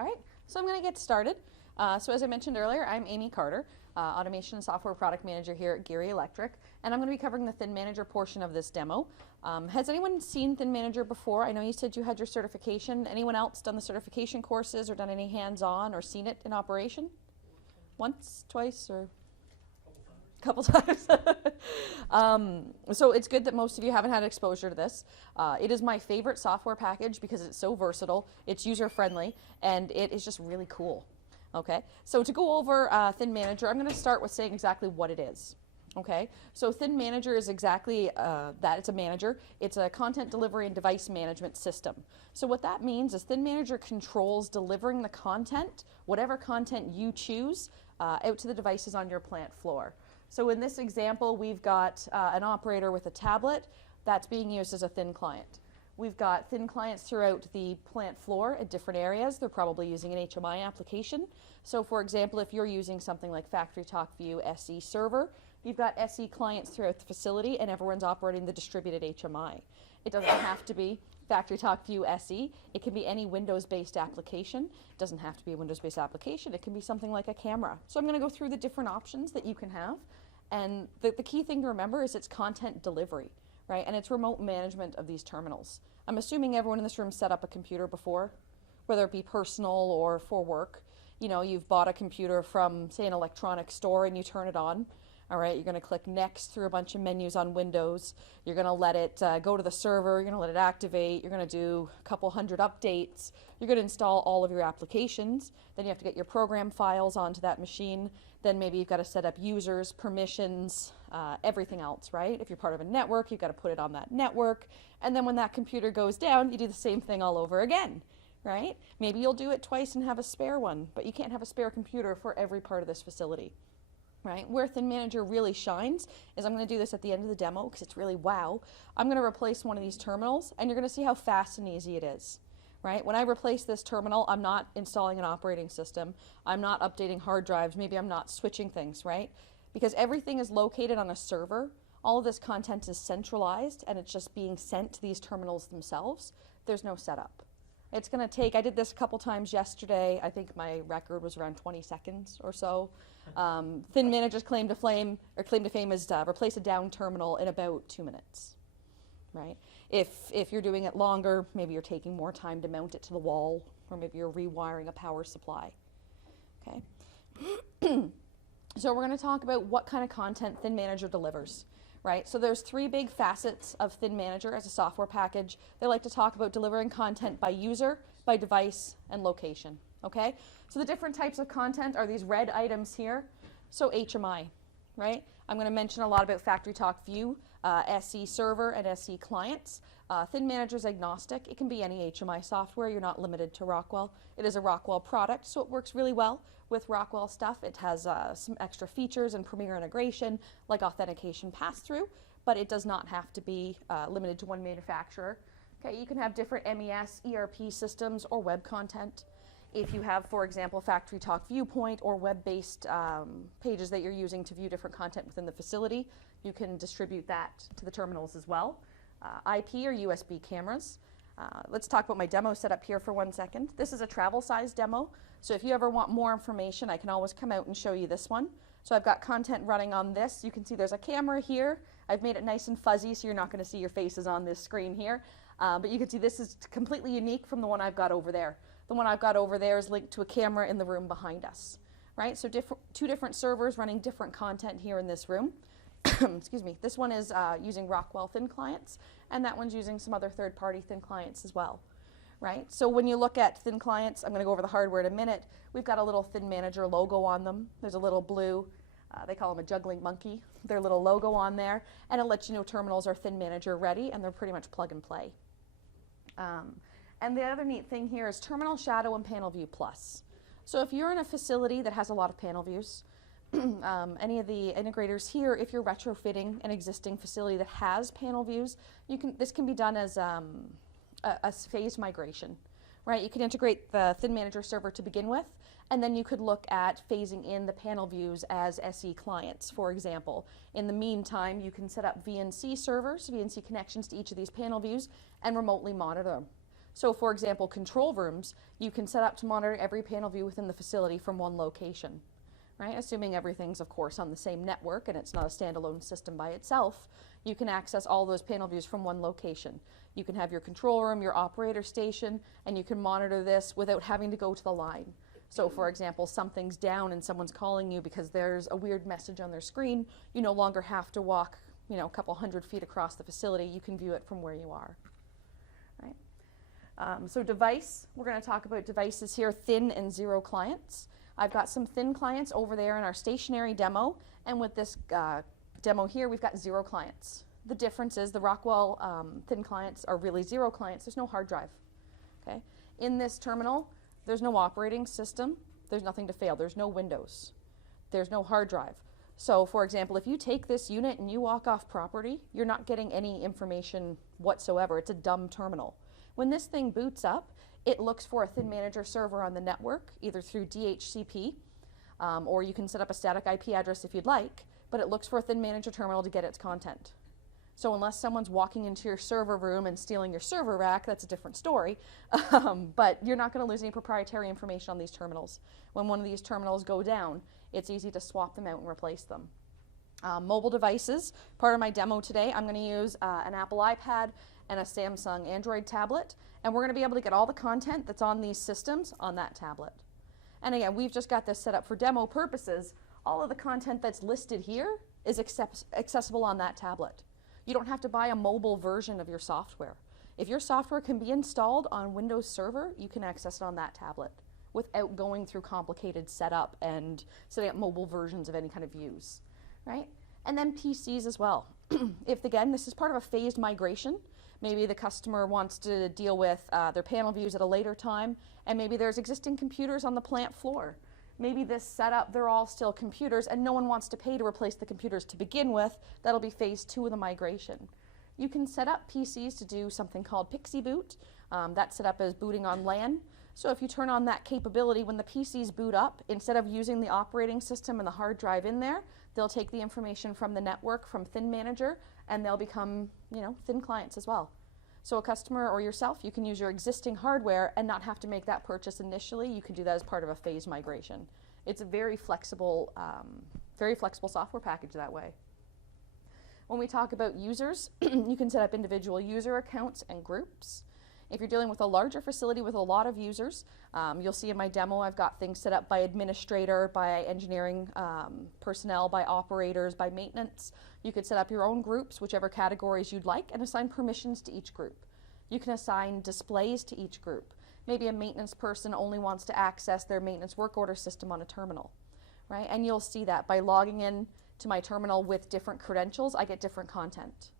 All right, so I'm going to get started. So as I mentioned earlier, I'm Amy Carter, Automation and Software Product Manager here at Gerrie Electric, and I'm going to be covering the ThinManager portion of this demo. Has anyone seen ThinManager before? I know you said you had your certification. Anyone else done the certification courses or done any hands-on or seen it in operation? Once, twice, or? Couple times. So it's good that most of you haven't had exposure to this. It is my favorite software package because it's so versatile, it's user-friendly, and it is just really cool. Okay, so to go over ThinManager, I'm going to start with saying exactly what it is. Okay, so ThinManager is exactly that. It's a manager. It's a content delivery and device management system. So what that means is ThinManager controls delivering the content, whatever content you choose, out to the devices on your plant floor. So in this example, we've got an operator with a tablet that's being used as a Thin client. We've got Thin clients throughout the plant floor at different areas. They're probably using an HMI application. So for example, if you're using something like FactoryTalk View SE server, you've got SE clients throughout the facility and everyone's operating the distributed HMI. It doesn't have to be FactoryTalk View SE. It can be any Windows-based application. It doesn't have to be a Windows-based application. It can be something like a camera. So I'm going to go through the different options that you can have. And the key thing to remember is it's content delivery, right? And it's remote management of these terminals. I'm assuming everyone in this room set up a computer before, whether it be personal or for work. You know, you've bought a computer from, say, an electronics store and you turn it on. All right, you're going to click next through a bunch of menus on Windows. You're going to let it go to the server. You're going to let it activate. You're going to do a couple hundred updates. You're going to install all of your applications. Then you have to get your program files onto that machine. Then maybe you've got to set up users, permissions, everything else, right? If you're part of a network, you've got to put it on that network. And then when that computer goes down, you do the same thing all over again, right? Maybe you'll do it twice and have a spare one, but you can't have a spare computer for every part of this facility. Right? Where ThinManager really shines is, I'm going to do this at the end of the demo because it's really wow. I'm going to replace one of these terminals and you're going to see how fast and easy it is. Right? When I replace this terminal, I'm not installing an operating system. I'm not updating hard drives. Maybe I'm not switching things, right? Because everything is located on a server. All of this content is centralized and it's just being sent to these terminals themselves. There's no setup. It's going to take, I did this a couple times yesterday. I think my record was around 20 seconds or so. ThinManager's claim to fame is replace a down terminal in about 2 minutes, right? If you're doing it longer, maybe you're taking more time to mount it to the wall, or maybe you're rewiring a power supply, okay? So we're going to talk about what kind of content ThinManager delivers. Right, so there's 3 big facets of ThinManager as a software package. They like to talk about delivering content by user, by device, and location. Okay, so the different types of content are these red items here. So HMI, right? I'm going to mention a lot about FactoryTalk View, SE server, and SE clients. ThinManager is agnostic. It can be any HMI software. You're not limited to Rockwell. It is a Rockwell product, so it works really well with Rockwell stuff. It has some extra features and Premier integration, like authentication pass-through, but it does not have to be limited to one manufacturer. Okay, you can have different MES, ERP systems, or web content. If you have, for example, FactoryTalk Viewpoint or web-based pages that you're using to view different content within the facility, you can distribute that to the terminals as well. IP or USB cameras. Let's talk about my demo setup here for 1 second. This is a travel size demo, so if you ever want more information, I can always come out and show you this one. So I've got content running on this. You can see there's a camera here. I've made it nice and fuzzy, so you're not going to see your faces on this screen here. But you can see this is completely unique from the one I've got over there. The one I've got over there is linked to a camera in the room behind us. Right? So 2 different servers running different content here in this room. Excuse me. This one is using Rockwell Thin clients, and that one's using some other third-party Thin clients as well. Right? So when you look at Thin clients, I'm going to go over the hardware in a minute. We've got a little ThinManager logo on them. There's a little blue, they call them a juggling monkey, their little logo on there, and it lets you know terminals are ThinManager ready, and they're pretty much plug and play. And the other neat thing here is Terminal Shadow and Panel View Plus. So if you're in a facility that has a lot of panel views, any of the integrators here, if you're retrofitting an existing facility that has panel views, this can be done as a phased migration, right? You can integrate the ThinManager server to begin with, and then you could look at phasing in the panel views as SE clients, for example. In the meantime, you can set up VNC servers, VNC connections to each of these panel views, and remotely monitor them. So for example, control rooms, you can set up to monitor every panel view within the facility from one location, right? Assuming everything's, of course, on the same network and it's not a standalone system by itself, you can access all those panel views from one location. You can have your control room, your operator station, and you can monitor this without having to go to the line. So for example, something's down and someone's calling you because there's a weird message on their screen, you no longer have to walk, you know, a couple hundred feet across the facility. You can view it from where you are, right? So device, we're going to talk about devices here, thin and zero clients. I've got some thin clients over there in our stationary demo, and with this demo here, we've got zero clients. The difference is the Rockwell thin clients are really zero clients. There's no hard drive, okay? In this terminal, there's no operating system. There's nothing to fail. There's no Windows. There's no hard drive. So for example, if you take this unit and you walk off property, you're not getting any information whatsoever. It's a dumb terminal. When this thing boots up, it looks for a ThinManager server on the network, either through DHCP, or you can set up a static IP address if you'd like, but it looks for a ThinManager terminal to get its content. So unless someone's walking into your server room and stealing your server rack, that's a different story, but you're not going to lose any proprietary information on these terminals. When one of these terminals go down, it's easy to swap them out and replace them. Mobile devices, part of my demo today, I'm going to use an Apple iPad and a Samsung Android tablet, and we're going to be able to get all the content that's on these systems on that tablet. And again, we've just got this set up for demo purposes. All of the content that's listed here is accessible on that tablet. You don't have to buy a mobile version of your software. If your software can be installed on Windows Server, you can access it on that tablet without going through complicated setup and setting up mobile versions of any kind of views, right? And then PCs as well. If, again, this is part of a phased migration, maybe the customer wants to deal with their panel views at a later time, and maybe there's existing computers on the plant floor. Maybe this setup, they're all still computers, and no one wants to pay to replace the computers to begin with. That'll be phase 2 of the migration. You can set up PCs to do something called Pixie Boot. That's set up as booting on LAN. So if you turn on that capability, when the PCs boot up, instead of using the operating system and the hard drive in there, they'll take the information from the network, from ThinManager, and they'll become, you know, thin clients as well. So a customer or yourself, you can use your existing hardware and not have to make that purchase initially. You can do that as part of a phased migration. It's a very flexible software package that way. When we talk about users, you can set up individual user accounts and groups. If you're dealing with a larger facility with a lot of users, you'll see in my demo I've got things set up by administrator, by engineering personnel, by operators, by maintenance. You could set up your own groups, whichever categories you'd like, and assign permissions to each group. You can assign displays to each group. Maybe a maintenance person only wants to access their maintenance work order system on a terminal, right? And you'll see that by logging in to my terminal with different credentials, I get different content,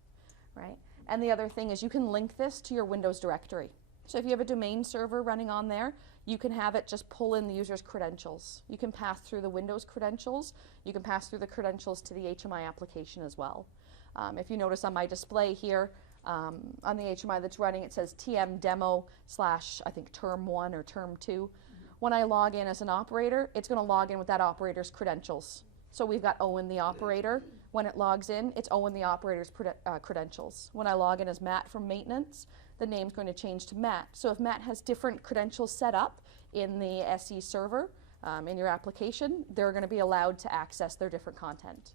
right? And the other thing is you can link this to your Windows directory. So if you have a domain server running on there, you can have it just pull in the user's credentials. You can pass through the Windows credentials. You can pass through the credentials to the HMI application as well. If you notice on my display here, on the HMI that's running, it says TM demo / I think term 1 or term 2. When I log in as an operator, it's going to log in with that operator's credentials. So we've got Owen the operator. When it logs in, it's Owen the operator's credentials. When I log in as Matt from maintenance, the name's going to change to Matt. So if Matt has different credentials set up in the SE server, in your application, they're going to be allowed to access their different content.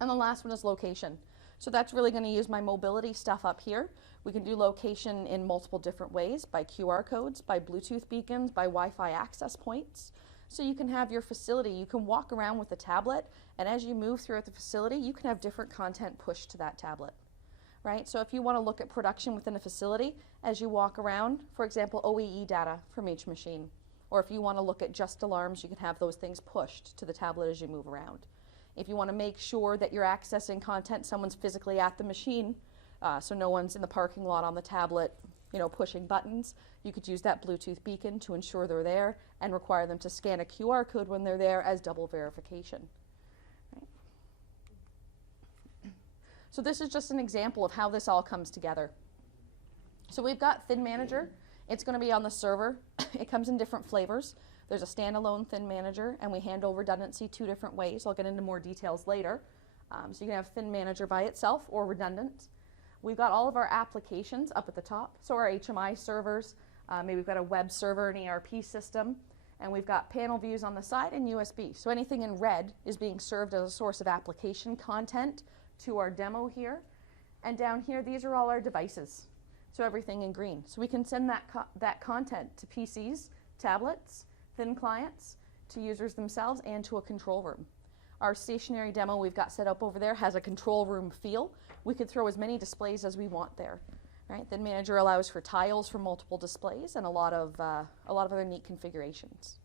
And the last one is location. So that's really going to use my mobility stuff up here. We can do location in multiple different ways, by QR codes, by Bluetooth beacons, by Wi-Fi access points. So you can have your facility, you can walk around with a tablet, and as you move throughout the facility, you can have different content pushed to that tablet, right? So if you want to look at production within a facility, as you walk around, for example, OEE data from each machine, or if you want to look at just alarms, you can have those things pushed to the tablet as you move around. If you want to make sure that you're accessing content, someone's physically at the machine, so no one's in the parking lot on the tablet, you know, pushing buttons, you could use that Bluetooth beacon to ensure they're there and require them to scan a QR code when they're there as double verification. Right? So this is just an example of how this all comes together. So we've got ThinManager. It's going to be on the server. It comes in different flavors. There's a standalone ThinManager, and we handle redundancy 2 different ways. I'll get into more details later. So you can have ThinManager by itself or redundant. We've got all of our applications up at the top, so our HMI servers, maybe we've got a web server, an ERP system, and we've got panel views on the side and USB. So anything in red is being served as a source of application content to our demo here. And down here, these are all our devices. So everything in green. So we can send that content to PCs, tablets, thin clients, to users themselves, and to a control room. Our stationary demo we've got set up over there has a control room feel. We could throw as many displays as we want there. Right? ThinManager allows for tiles for multiple displays and a lot of other neat configurations.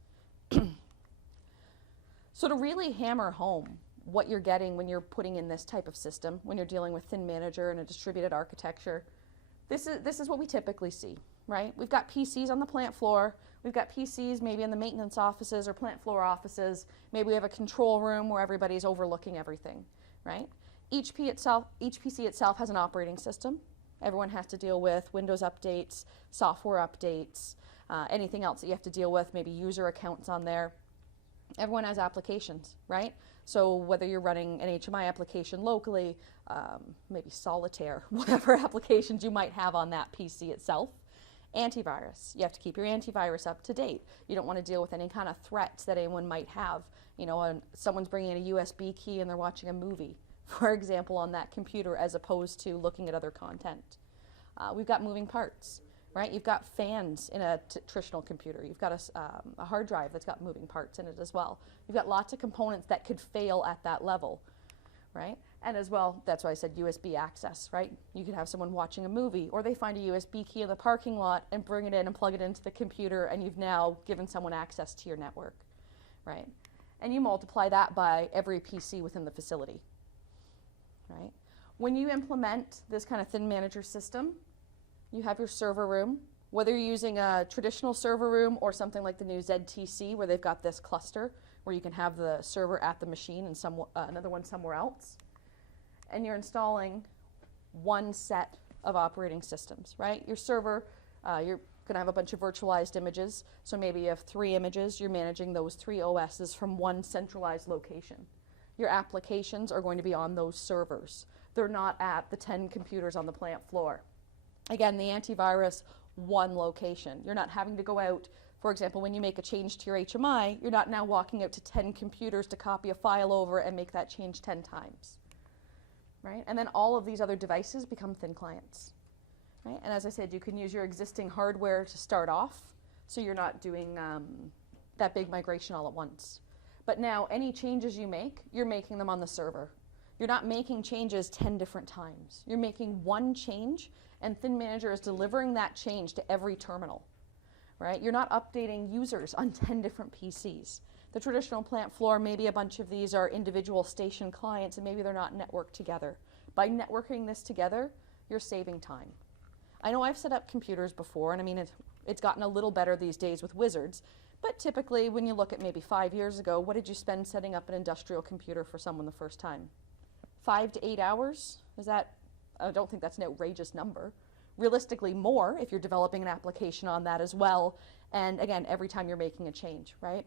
So to really hammer home what you're getting when you're putting in this type of system, when you're dealing with ThinManager and a distributed architecture, this is what we typically see, right? We've got PCs on the plant floor. We've got PCs maybe in the maintenance offices or plant floor offices. Maybe we have a control room where everybody's overlooking everything, right? Each PC itself has an operating system. Everyone has to deal with Windows updates, software updates, anything else that you have to deal with, maybe user accounts on there. Everyone has applications, right? So whether you're running an HMI application locally, maybe solitaire, whatever applications you might have on that PC itself. Antivirus, you have to keep your antivirus up to date. You don't want to deal with any kind of threats that anyone might have. You know, someone's bringing in a USB key and they're watching a movie, for example, on that computer as opposed to looking at other content. We've got moving parts, right? You've got fans in a traditional computer. You've got a hard drive that's got moving parts in it as well. You've got lots of components that could fail at that level, right? And as well, that's why I said USB access, right? You could have someone watching a movie, or they find a USB key in the parking lot and bring it in and plug it into the computer, and you've now given someone access to your network, right? And you multiply that by every PC within the facility, right? When you implement this kind of ThinManager system, you have your server room, whether you're using a traditional server room or something like the new ZTC where they've got this cluster where you can have the server at the machine and another one somewhere else. And you're installing one set of operating systems, right? Your server, you're going to have a bunch of virtualized images. So maybe you have 3 images. You're managing those 3 OSs from one centralized location. Your applications are going to be on those servers. They're not at the 10 computers on the plant floor. Again, the antivirus, one location. You're not having to go out, for example, when you make a change to your HMI, you're not now walking out to 10 computers to copy a file over and make that change 10 times. Right? And then all of these other devices become thin clients. Right? And as I said, you can use your existing hardware to start off, so you're not doing that big migration all at once. But now any changes you make, you're making them on the server. You're not making changes 10 different times. You're making one change, and ThinManager is delivering that change to every terminal. Right? You're not updating users on 10 different PCs. The traditional plant floor, maybe a bunch of these are individual station clients and maybe they're not networked together. By networking this together, you're saving time. I know I've set up computers before, and I mean, it's gotten a little better these days with wizards, but typically when you look at maybe 5 years ago, what did you spend setting up an industrial computer for someone the first time? 5 to 8 hours? I don't think that's an outrageous number. Realistically more if you're developing an application on that as well, and again, every time you're making a change, right?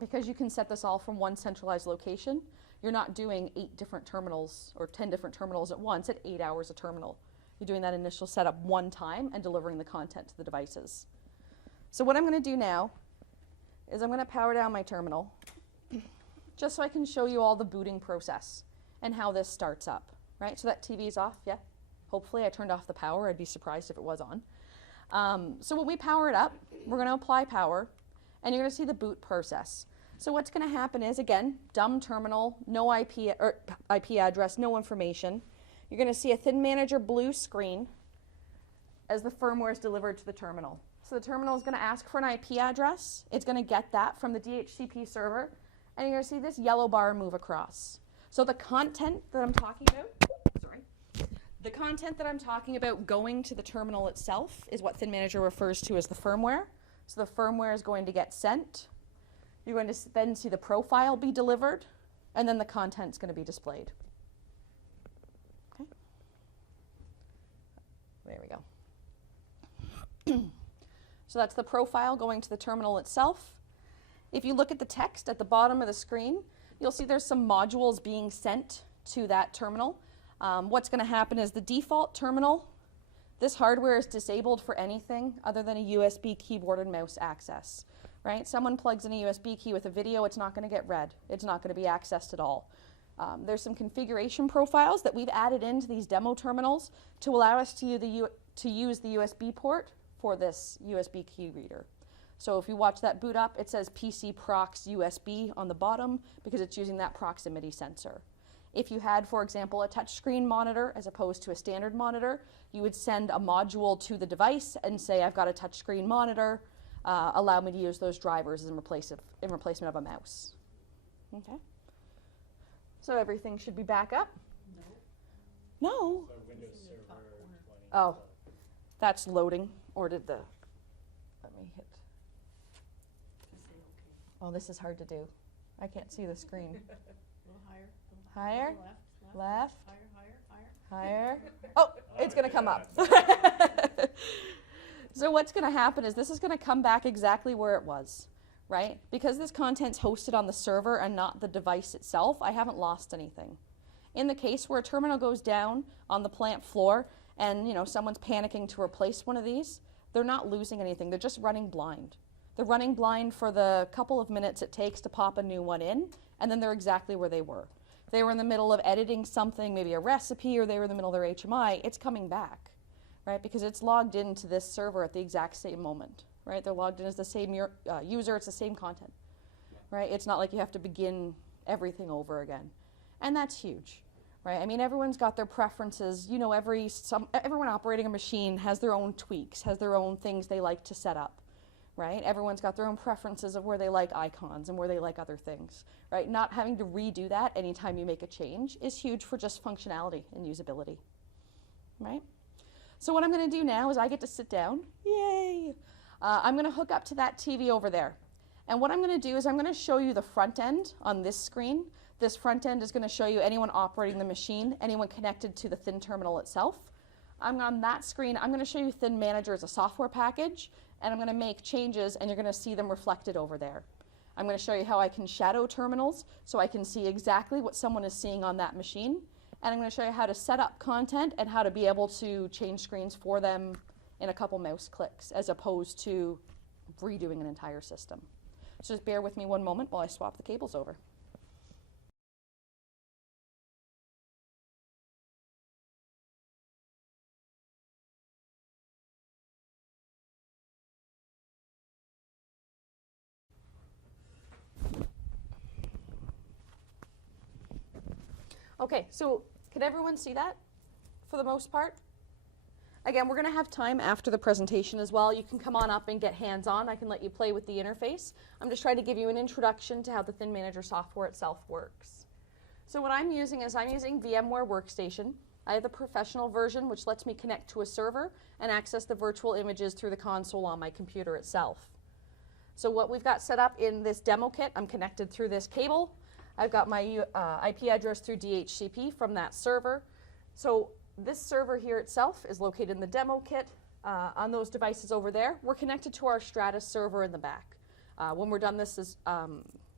Because you can set this all from one centralized location, you're not doing 8 different terminals or 10 different terminals at once at 8 hours a terminal. You're doing that initial setup one time and delivering the content to the devices. So what I'm going to do now is I'm going to power down my terminal just so I can show you all the booting process and how this starts up, right? So that TV is off, yeah? Hopefully I turned off the power. I'd be surprised if it was on. So when we power it up, we're going to apply power, and you're going to see the boot process. So what's going to happen is, again, dumb terminal, no IP address, no information. You're going to see a ThinManager blue screen as the firmware is delivered to the terminal. So the terminal is going to ask for an IP address. It's going to get that from the DHCP server, and you're going to see this yellow bar move across. So the content that I'm talking about, the content that I'm talking about going to the terminal itself is what ThinManager refers to as the firmware. So the firmware is going to get sent. You're going to then see the profile be delivered, and then the content's going to be displayed. Okay. There we go. So that's the profile going to the terminal itself. If you look at the text at the bottom of the screen, you'll see there's some modules being sent to that terminal. What's going to happen is the default terminal, this hardware is disabled for anything other than a USB keyboard and mouse access, right? Someone plugs in a USB key with a video, it's not going to get read. It's not going to be accessed at all. There's some configuration profiles that we've added into these demo terminals to allow us to use the USB port for this USB key reader. So if you watch that boot up, it says PC Prox USB on the bottom because it's using that proximity sensor. If you had, for example, a touchscreen monitor as opposed to a standard monitor, you would send a module to the device and say, I've got a touchscreen monitor, allow me to use those drivers in replacement of a mouse. Okay. So everything should be back up? No. So Windows Server 20. Oh, that's loading. Or did the, let me hit. Oh, this is hard to do. I can't see the screen. A little higher. Higher? Left? Higher. Higher? Oh, it's going to come up. So what's going to happen is this is going to come back exactly where it was, right? Because this content's hosted on the server and not the device itself, I haven't lost anything. In the case where a terminal goes down on the plant floor and someone's panicking to replace one of these, they're not losing anything. They're just running blind. They're running blind for the couple of minutes it takes to pop a new one in, and then they're exactly where they were. If they were in the middle of editing something, maybe a recipe, or they were in the middle of their HMI, it's coming back, right? Because it's logged into this server at the exact same moment, right? They're logged in as the same user, it's the same content, right? It's not like you have to begin everything over again. And that's huge, right? I mean, everyone's got their preferences. Everyone operating a machine has their own tweaks, has their own things they like to set up, right? Everyone's got their own preferences of where they like icons and where they like other things, right? Not having to redo that anytime you make a change is huge for just functionality and usability, right? So what I'm going to do now is I get to sit down. Yay! I'm going to hook up to that TV over there. And what I'm going to do is I'm going to show you the front end on this screen. This front end is going to show you anyone operating the machine, anyone connected to the Thin terminal itself. On that screen, I'm going to show you ThinManager as a software package, and I'm going to make changes, and you're going to see them reflected over there. I'm going to show you how I can shadow terminals so I can see exactly what someone is seeing on that machine. And I'm going to show you how to set up content and how to be able to change screens for them in a couple mouse clicks as opposed to redoing an entire system. So just bear with me one moment while I swap the cables over. Okay, so can everyone see that for the most part? Again, we're going to have time after the presentation as well. You can come on up and get hands-on. I can let you play with the interface. I'm just trying to give you an introduction to how the ThinManager software itself works. So what I'm using is I'm using VMware Workstation. I have the professional version, which lets me connect to a server and access the virtual images through the console on my computer itself. So what we've got set up in this demo kit, I'm connected through this cable. I've got my IP address through DHCP from that server. So this server here itself is located in the demo kit. On those devices over there, we're connected to our Stratus server in the back. When we're done this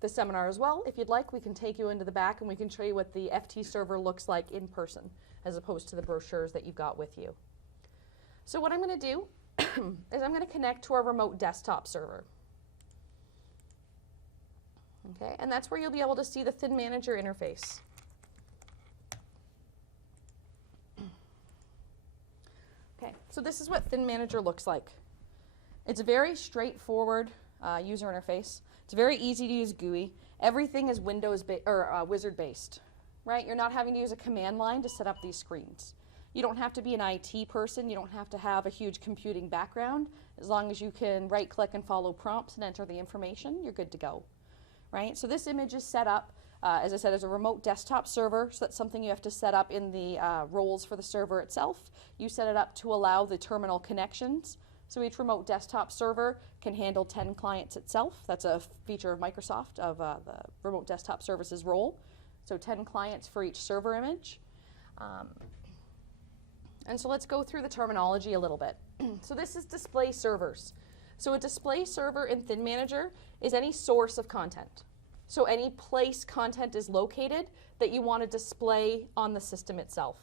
seminar as well, if you'd like, we can take you into the back and we can show you what the FT server looks like in person, as opposed to the brochures that you've got with you. So what I'm going to do is I'm going to connect to our remote desktop server. Okay, and that's where you'll be able to see the ThinManager interface. Okay, so this is what ThinManager looks like. It's a very straightforward user interface. It's a very easy to use GUI. Everything is wizard based, right? You're not having to use a command line to set up these screens. You don't have to be an IT person. You don't have to have a huge computing background. As long as you can right click and follow prompts and enter the information, you're good to go. Right? So this image is set up, as I said, as a remote desktop server, so that's something you have to set up in the roles for the server itself. You set it up to allow the terminal connections. So each remote desktop server can handle 10 clients itself. That's a feature of Microsoft of the remote desktop services role. So 10 clients for each server image. And so let's go through the terminology a little bit. So this is display servers. So a display server in ThinManager is any source of content. So any place content is located that you want to display on the system itself.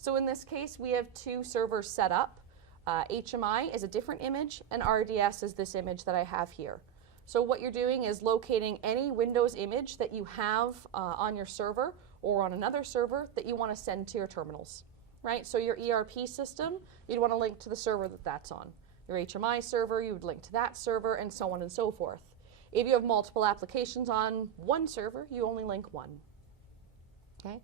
So in this case, we have two servers set up. HMI is a different image, and RDS is this image that I have here. So what you're doing is locating any Windows image that you have on your server or on another server that you want to send to your terminals, right? So your ERP system, you'd want to link to the server that that's on. Your HMI server, you would link to that server, and so on and so forth. If you have multiple applications on one server, you only link one, okay?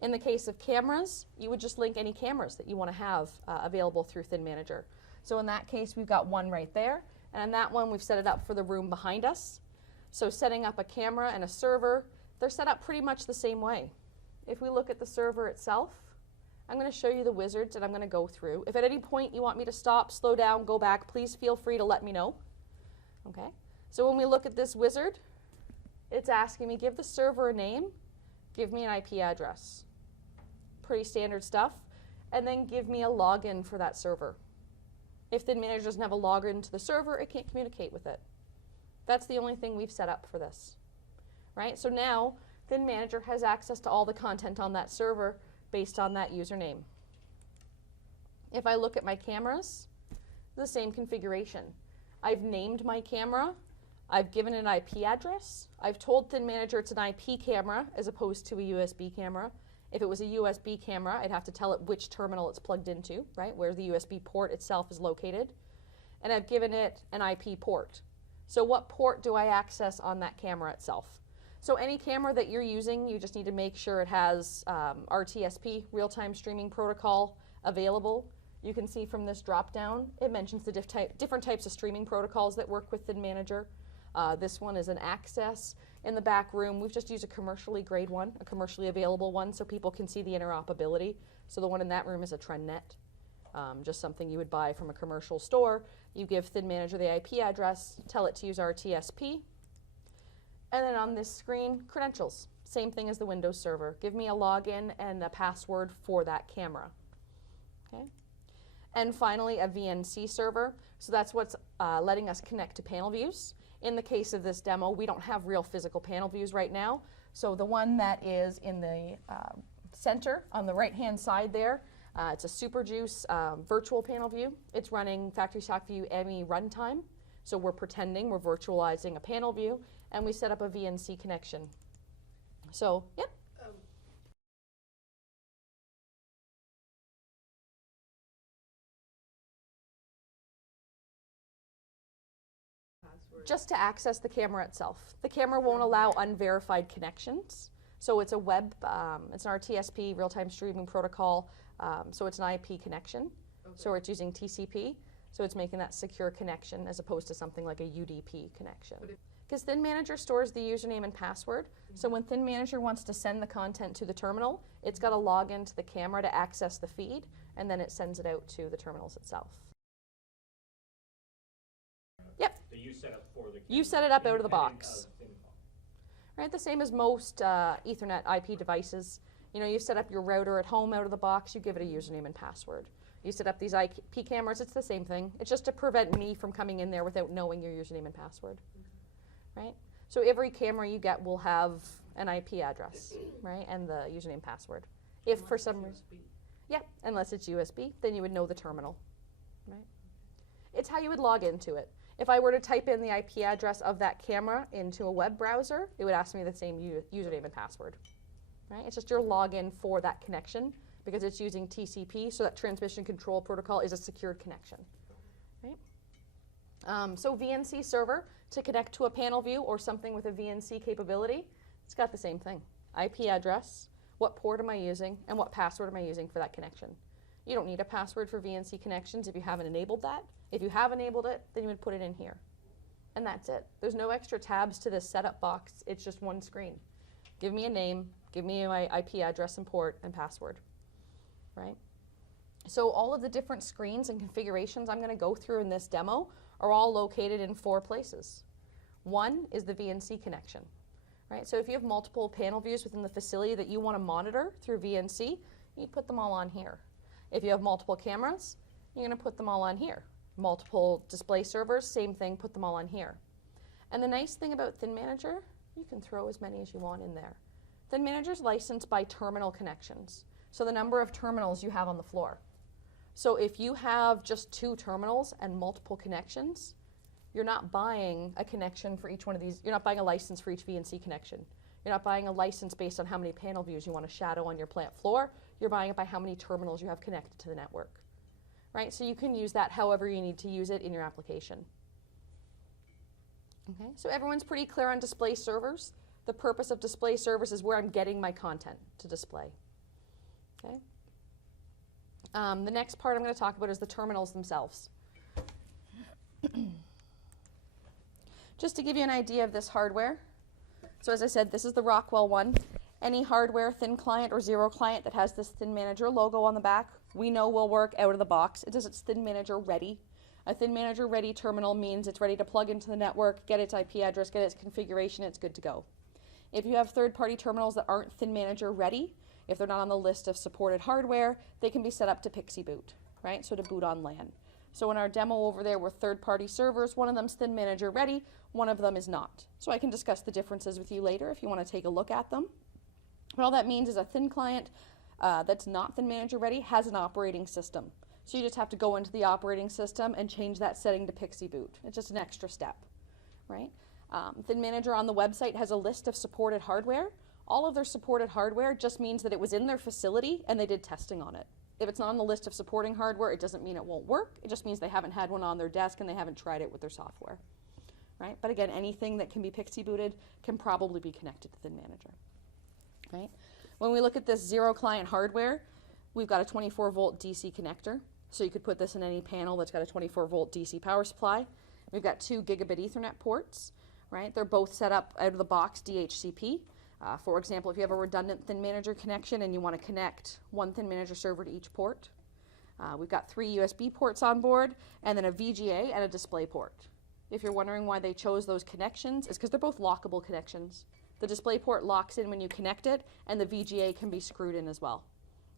In the case of cameras, you would just link any cameras that you want to have available through ThinManager. So in that case, we've got one right there, and in that one, we've set it up for the room behind us. So setting up a camera and a server, they're set up pretty much the same way. If we look at the server itself, I'm going to show you the wizards and I'm going to go through. If at any point you want me to stop, slow down, go back, please feel free to let me know. Okay. So when we look at this wizard, it's asking me, give the server a name, give me an IP address. Pretty standard stuff. And then give me a login for that server. If ThinManager doesn't have a login to the server, it can't communicate with it. That's the only thing we've set up for this, right? So now ThinManager has access to all the content on that server based on that username. If I look at my cameras, the same configuration. I've named my camera, I've given an IP address, I've told ThinManager it's an IP camera as opposed to a USB camera. If it was a USB camera, I'd have to tell it which terminal it's plugged into, right, where the USB port itself is located. And I've given it an IP port. So what port do I access on that camera itself? So any camera that you're using, you just need to make sure it has RTSP, real-time streaming protocol, available. You can see from this drop-down, it mentions the different types of streaming protocols that work with ThinManager. This one is an access. In the back room, we've just used a commercially grade one, a commercially available one, so people can see the interoperability. So the one in that room is a TrendNet, just something you would buy from a commercial store. You give ThinManager the IP address, tell it to use RTSP, and then on this screen, credentials. Same thing as the Windows server. Give me a login and a password for that camera. Okay. And finally, a VNC server. So that's what's letting us connect to panel views. In the case of this demo, we don't have real physical panel views right now. So the one that is in the center on the right-hand side there, it's a SuperJuice virtual panel view. It's running Factory Stock View ME runtime. So we're pretending we're virtualizing a panel view, and we set up a VNC connection. So, yep. Just to access the camera itself. The camera won't allow unverified connections. So it's a web, it's an RTSP, real-time streaming protocol, so it's an IP connection. Okay. So it's using TCP, so it's making that secure connection as opposed to something like a UDP connection. Because ThinManager stores the username and password, so when ThinManager wants to send the content to the terminal, it's got to log into the camera to access the feed, and then it sends it out to the terminals itself. Yep. So you set up for the You set it up out of the box. Right, the same as most Ethernet IP devices. You know, you set up your router at home out of the box, you give it a username and password. You set up these IP cameras, it's the same thing. It's just to prevent me from coming in there without knowing your username and password, right? So every camera you get will have an IP address, right, and the username and password. If for some reason, yeah, unless it's USB, then you would know the terminal, right? It's how you would log into it. If I were to type in the IP address of that camera into a web browser, it would ask me the same username and password. Right? It's just your login for that connection because it's using TCP, so that transmission control protocol is a secured connection. Right? So VNC server, to connect to a panel view or something with a VNC capability, it's got the same thing. IP address, what port am I using, and what password am I using for that connection. You don't need a password for VNC connections if you haven't enabled that. If you have enabled it, then you would put it in here. And that's it. There's no extra tabs to this setup box. It's just one screen. Give me a name, give me my IP address and port and password, right? So all of the different screens and configurations I'm going to go through in this demo are all located in 4 places. One is the VNC connection, right? So if you have multiple panel views within the facility that you want to monitor through VNC, you put them all on here. If you have multiple cameras, you're going to put them all on here. Multiple display servers, same thing, put them all on here. And the nice thing about ThinManager, you can throw as many as you want in there. ThinManager is licensed by terminal connections. So the number of terminals you have on the floor. So if you have just 2 terminals and multiple connections, you're not buying a connection for each one of these. You're not buying a license for each VNC connection. You're not buying a license based on how many panel views you want to shadow on your plant floor. You're buying it by how many terminals you have connected to the network. Right? So you can use that however you need to use it in your application. Okay, so everyone's pretty clear on display servers. The purpose of display servers is where I'm getting my content to display. Okay. The next part I'm going to talk about is the terminals themselves. Just to give you an idea of this hardware. So as I said, this is the Rockwell one. Any hardware, thin client or zero client that has this ThinManager logo on the back, we know will work out of the box. It says it's ThinManager ready. A ThinManager ready terminal means it's ready to plug into the network, get its IP address, get its configuration, it's good to go. If you have third-party terminals that aren't ThinManager ready, if they're not on the list of supported hardware, they can be set up to Pixie boot, right? So to boot on LAN. So in our demo over there were third-party servers, one of them's ThinManager ready, one of them is not. So I can discuss the differences with you later if you want to take a look at them. But all that means is a thin client that's not ThinManager ready has an operating system. So you just have to go into the operating system and change that setting to Pixie boot. It's just an extra step, right? ThinManager on the website has a list of supported hardware. All of their supported hardware just means that it was in their facility and they did testing on it. If it's not on the list of supporting hardware, it doesn't mean it won't work. It just means they haven't had one on their desk and they haven't tried it with their software, right? But again, anything that can be Pixie booted can probably be connected to ThinManager, right? When we look at this zero client hardware, we've got a 24 volt DC connector. So you could put this in any panel that's got a 24 volt DC power supply. We've got 2 gigabit Ethernet ports, right? They're both set up out of the box DHCP. For example, if you have a redundant ThinManager connection and you want to connect one ThinManager server to each port. We've got 3 USB ports on board and then a VGA and a display port. If you're wondering why they chose those connections, it's because they're both lockable connections. The display port locks in when you connect it and the VGA can be screwed in as well.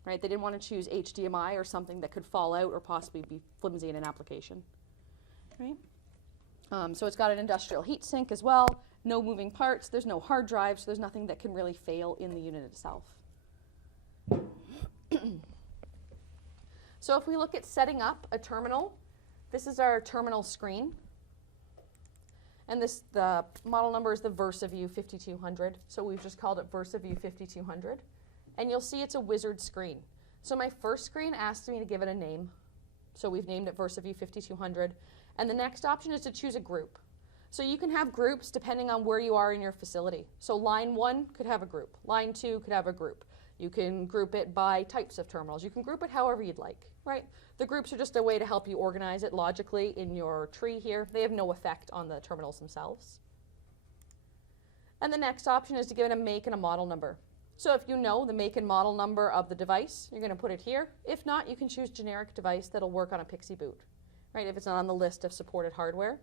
Right? They didn't want to choose HDMI or something that could fall out or possibly be flimsy in an application. Right? So it's got an industrial heat sink as well, no moving parts, there's no hard drive, so there's nothing that can really fail in the unit itself. So if we look at setting up a terminal, this is our terminal screen. And the model number is the VersaView 5200, so we've just called it VersaView 5200. And you'll see it's a wizard screen. So my first screen asked me to give it a name. So we've named it VersaView 5200. And the next option is to choose a group. So you can have groups depending on where you are in your facility. So line 1 could have a group. Line 2 could have a group. You can group it by types of terminals. You can group it however you'd like, right? The groups are just a way to help you organize it logically in your tree here. They have no effect on the terminals themselves. And the next option is to give it a make and a model number. So if you know the make and model number of the device, you're going to put it here. If not, you can choose generic device that'll work on a Pixie boot, right, if it's not on the list of supported hardware.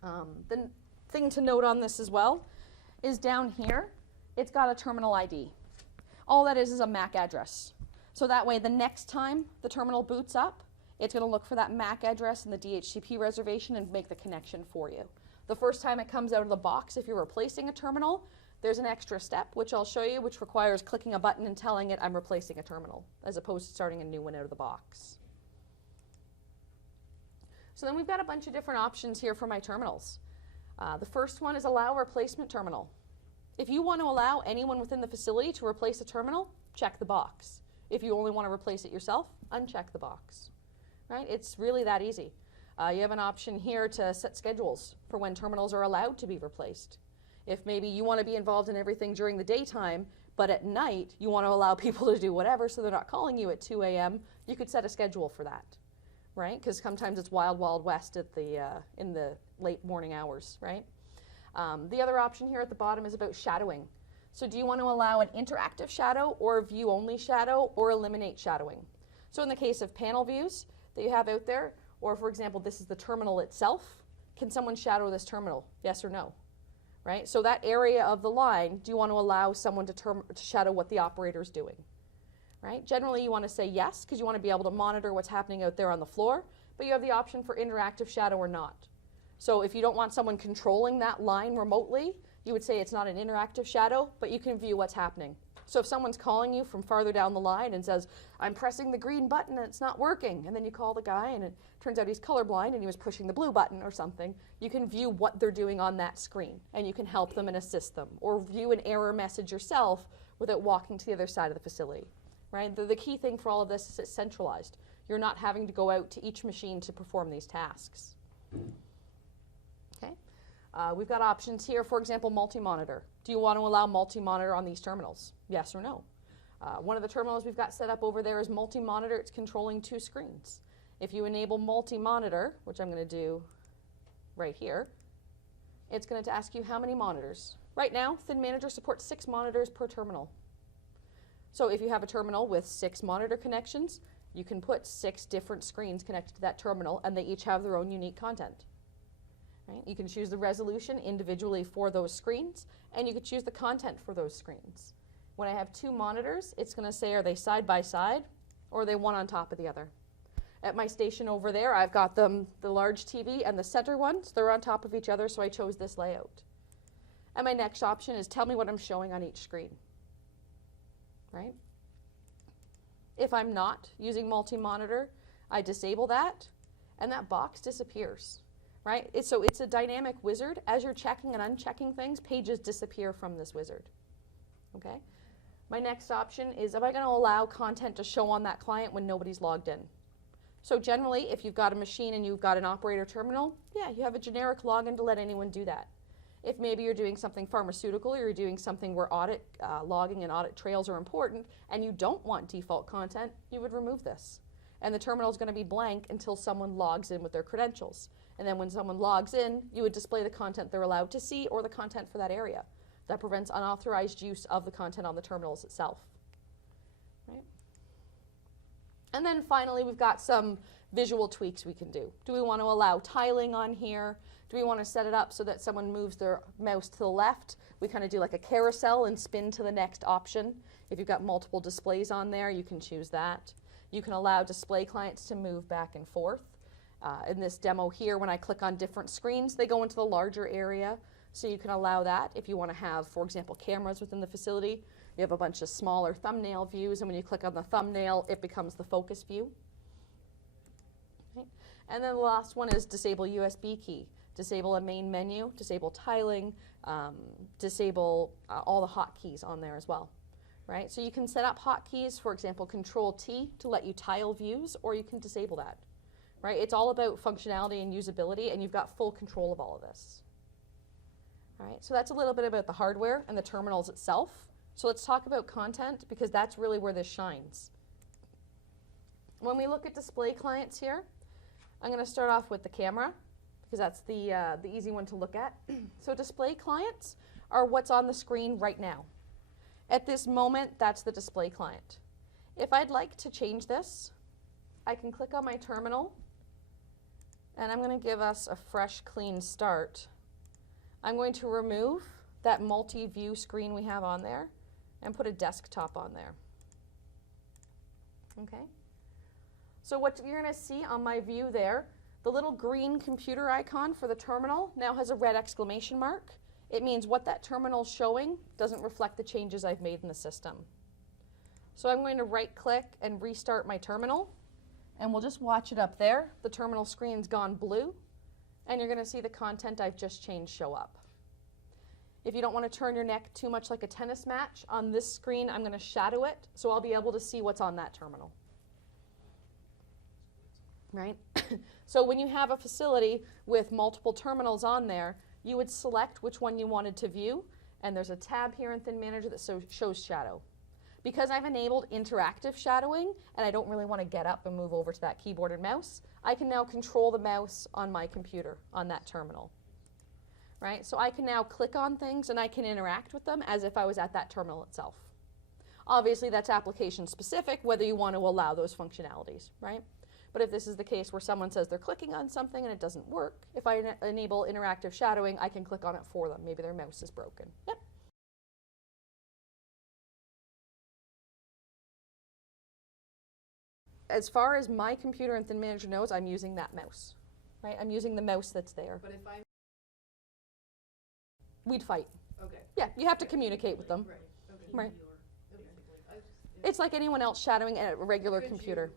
The thing to note on this as well is down here, it's got a terminal ID. All that is a MAC address. So that way the next time the terminal boots up, it's going to look for that MAC address in the DHCP reservation and make the connection for you. The first time it comes out of the box, if you're replacing a terminal, there's an extra step, which I'll show you, which requires clicking a button and telling it I'm replacing a terminal, as opposed to starting a new one out of the box. So then we've got a bunch of different options here for my terminals. The first one is allow replacement terminal. If you want to allow anyone within the facility to replace a terminal, check the box. If you only want to replace it yourself, uncheck the box. Right? It's really that easy. You have an option here to set schedules for when terminals are allowed to be replaced. If maybe you want to be involved in everything during the daytime, but at night you want to allow people to do whatever so they're not calling you at 2 a.m., you could set a schedule for that, right? Because sometimes it's wild, wild west at in the late morning hours, right? The other option here at the bottom is about shadowing. So do you want to allow an interactive shadow or view-only shadow or eliminate shadowing? So in the case of panel views that you have out there, or for example, this is the terminal itself, can someone shadow this terminal? Yes or no? Right? So that area of the line, do you want to allow someone to shadow what the operator is doing? Right? Generally, you want to say yes, because you want to be able to monitor what's happening out there on the floor, but you have the option for interactive shadow or not. So if you don't want someone controlling that line remotely, you would say it's not an interactive shadow, but you can view what's happening. So if someone's calling you from farther down the line and says, I'm pressing the green button and it's not working, and then you call the guy and it turns out he's colorblind and he was pushing the blue button or something, you can view what they're doing on that screen and you can help them and assist them, or view an error message yourself without walking to the other side of the facility, right? The key thing for all of this is it's centralized. You're not having to go out to each machine to perform these tasks. Okay. We've got options here, for example, multi-monitor. Do you want to allow multi-monitor on these terminals? Yes or no? One of the terminals we've got set up over there is multi-monitor. It's controlling 2 screens. If you enable multi-monitor, which I'm going to do right here, it's going to ask you how many monitors. Right now, ThinManager supports 6 monitors per terminal. So if you have a terminal with 6 monitor connections, you can put 6 different screens connected to that terminal, and they each have their own unique content. Right? You can choose the resolution individually for those screens, and you can choose the content for those screens. When I have 2 monitors, it's going to say, are they side by side, or are they one on top of the other? At my station over there, I've got the large TV and the center ones. They're on top of each other, so I chose this layout. And my next option is tell me what I'm showing on each screen. Right? If I'm not using multi-monitor, I disable that, and that box disappears. Right? So it's a dynamic wizard. As you're checking and unchecking things, pages disappear from this wizard. Okay? My next option is, am I going to allow content to show on that client when nobody's logged in? So generally, if you've got a machine and you've got an operator terminal, yeah, you have a generic login to let anyone do that. If maybe you're doing something pharmaceutical, or you're doing something where audit logging and audit trails are important, and you don't want default content, you would remove this. And the terminal is going to be blank until someone logs in with their credentials. And then when someone logs in, you would display the content they're allowed to see or the content for that area. That prevents unauthorized use of the content on the terminals itself. Right? And then finally, we've got some visual tweaks we can do. Do we want to allow tiling on here? Do we want to set it up so that someone moves their mouse to the left? We kind of do like a carousel and spin to the next option. If you've got multiple displays on there, you can choose that. You can allow display clients to move back and forth. In this demo here, when I click on different screens, they go into the larger area. So you can allow that if you want to have, for example, cameras within the facility. You have a bunch of smaller thumbnail views, and when you click on the thumbnail, it becomes the focus view. Okay. And then the last one is disable USB key. Disable a main menu, disable tiling, disable all the hotkeys on there as well. Right? So you can set up hotkeys, for example, Control-T to let you tile views, or you can disable that. Right? It's all about functionality and usability, and you've got full control of all of this. All right? So that's a little bit about the hardware and the terminals itself. So let's talk about content, because that's really where this shines. When we look at display clients here, I'm going to start off with the camera, because that's the easy one to look at. So display clients are what's on the screen right now. At this moment, that's the display client. If I'd like to change this, I can click on my terminal, and I'm going to give us a fresh, clean start. I'm going to remove that multi-view screen we have on there and put a desktop on there. Okay? So what you're going to see on my view there, the little green computer icon for the terminal now has a red exclamation mark. It means what that terminal is showing doesn't reflect the changes I've made in the system. So I'm going to right-click and restart my terminal, and we'll just watch it up there. The terminal screen's gone blue, and you're going to see the content I've just changed show up. If you don't want to turn your neck too much like a tennis match, on this screen I'm going to shadow it, so I'll be able to see what's on that terminal. Right? So when you have a facility with multiple terminals on there, you would select which one you wanted to view, and there's a tab here in ThinManager that shows shadow. Because I've enabled interactive shadowing, and I don't really want to get up and move over to that keyboard and mouse, I can now control the mouse on my computer on that terminal. Right? So I can now click on things and I can interact with them as if I was at that terminal itself. Obviously that's application specific, whether you want to allow those functionalities, right? But if this is the case where someone says they're clicking on something and it doesn't work, if I enable interactive shadowing, I can click on it for them. Maybe their mouse is broken. Yep. As far as my computer and ThinManager knows, I'm using that mouse. Right? I'm using the mouse that's there. But if I, We'd fight. okay. Yeah, you have to communicate with them. Right, okay. Right. Okay. It's like anyone else shadowing a regular computer.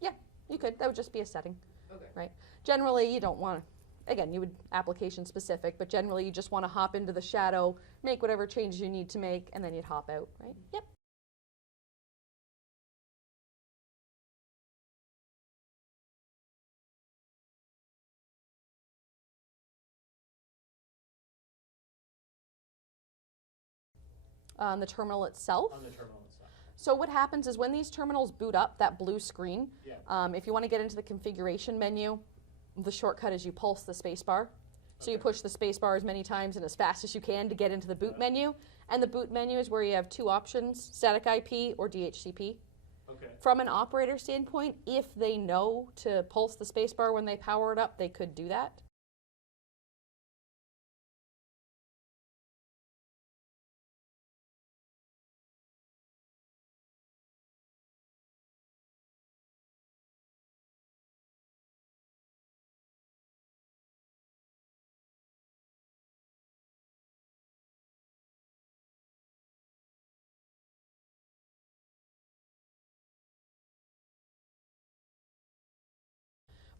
Yeah, you could. That would just be a setting. Okay. Right? Generally, you don't want to, again, you would application specific, but generally you just want to hop into the shadow, make whatever changes you need to make, and then you'd hop out, right? Yep. On the terminal itself. On the terminal itself. So what happens is when these terminals boot up, that blue screen, Yeah. if you want to get into the configuration menu, the shortcut is you pulse the spacebar. So you Okay. push the spacebar as many times and as fast as you can to get into the boot menu. And the boot menu is where you have two options, static IP or DHCP. Okay. From an operator standpoint, if they know to pulse the spacebar when they power it up, they could do that.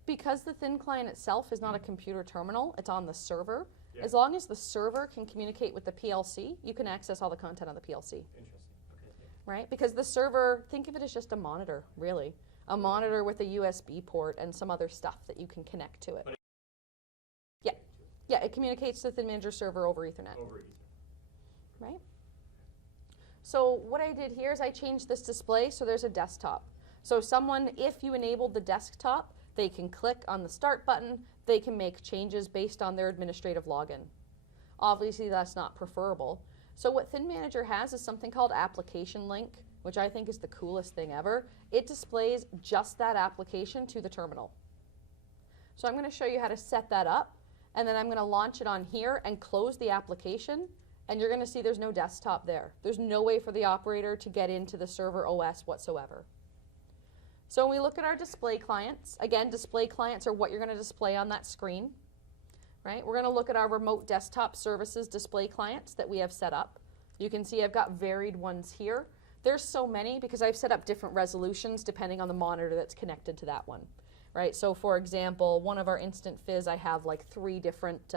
Because the Thin client itself is not a computer terminal, it's on the server. Yeah. As long as the server can communicate with the PLC, you can access all the content on the PLC, Interesting. Okay. right? Because the server, think of it as just a monitor, really. A monitor with a USB port and some other stuff that you can connect to it. But Yeah, yeah, it communicates to the ThinManager server over Ethernet, Over Ethernet. right? So what I did here is I changed this display so there's a desktop. So someone, if you enabled the desktop, they can click on the start button, they can make changes based on their administrative login. Obviously that's not preferable. So what ThinManager has is something called application link, which I think is the coolest thing ever. It displays just that application to the terminal. So I'm going to show you how to set that up, and then I'm going to launch it on here and close the application, and you're going to see there's no desktop there. There's no way for the operator to get into the server OS whatsoever. So when we look at our display clients, again, display clients are what you're going to display on that screen, right? We're going to look at our remote desktop services display clients that we have set up. You can see I've got varied ones here. There's so many because I've set up different resolutions depending on the monitor that's connected to that one, right? So for example, one of our Instant Fizz, I have like three different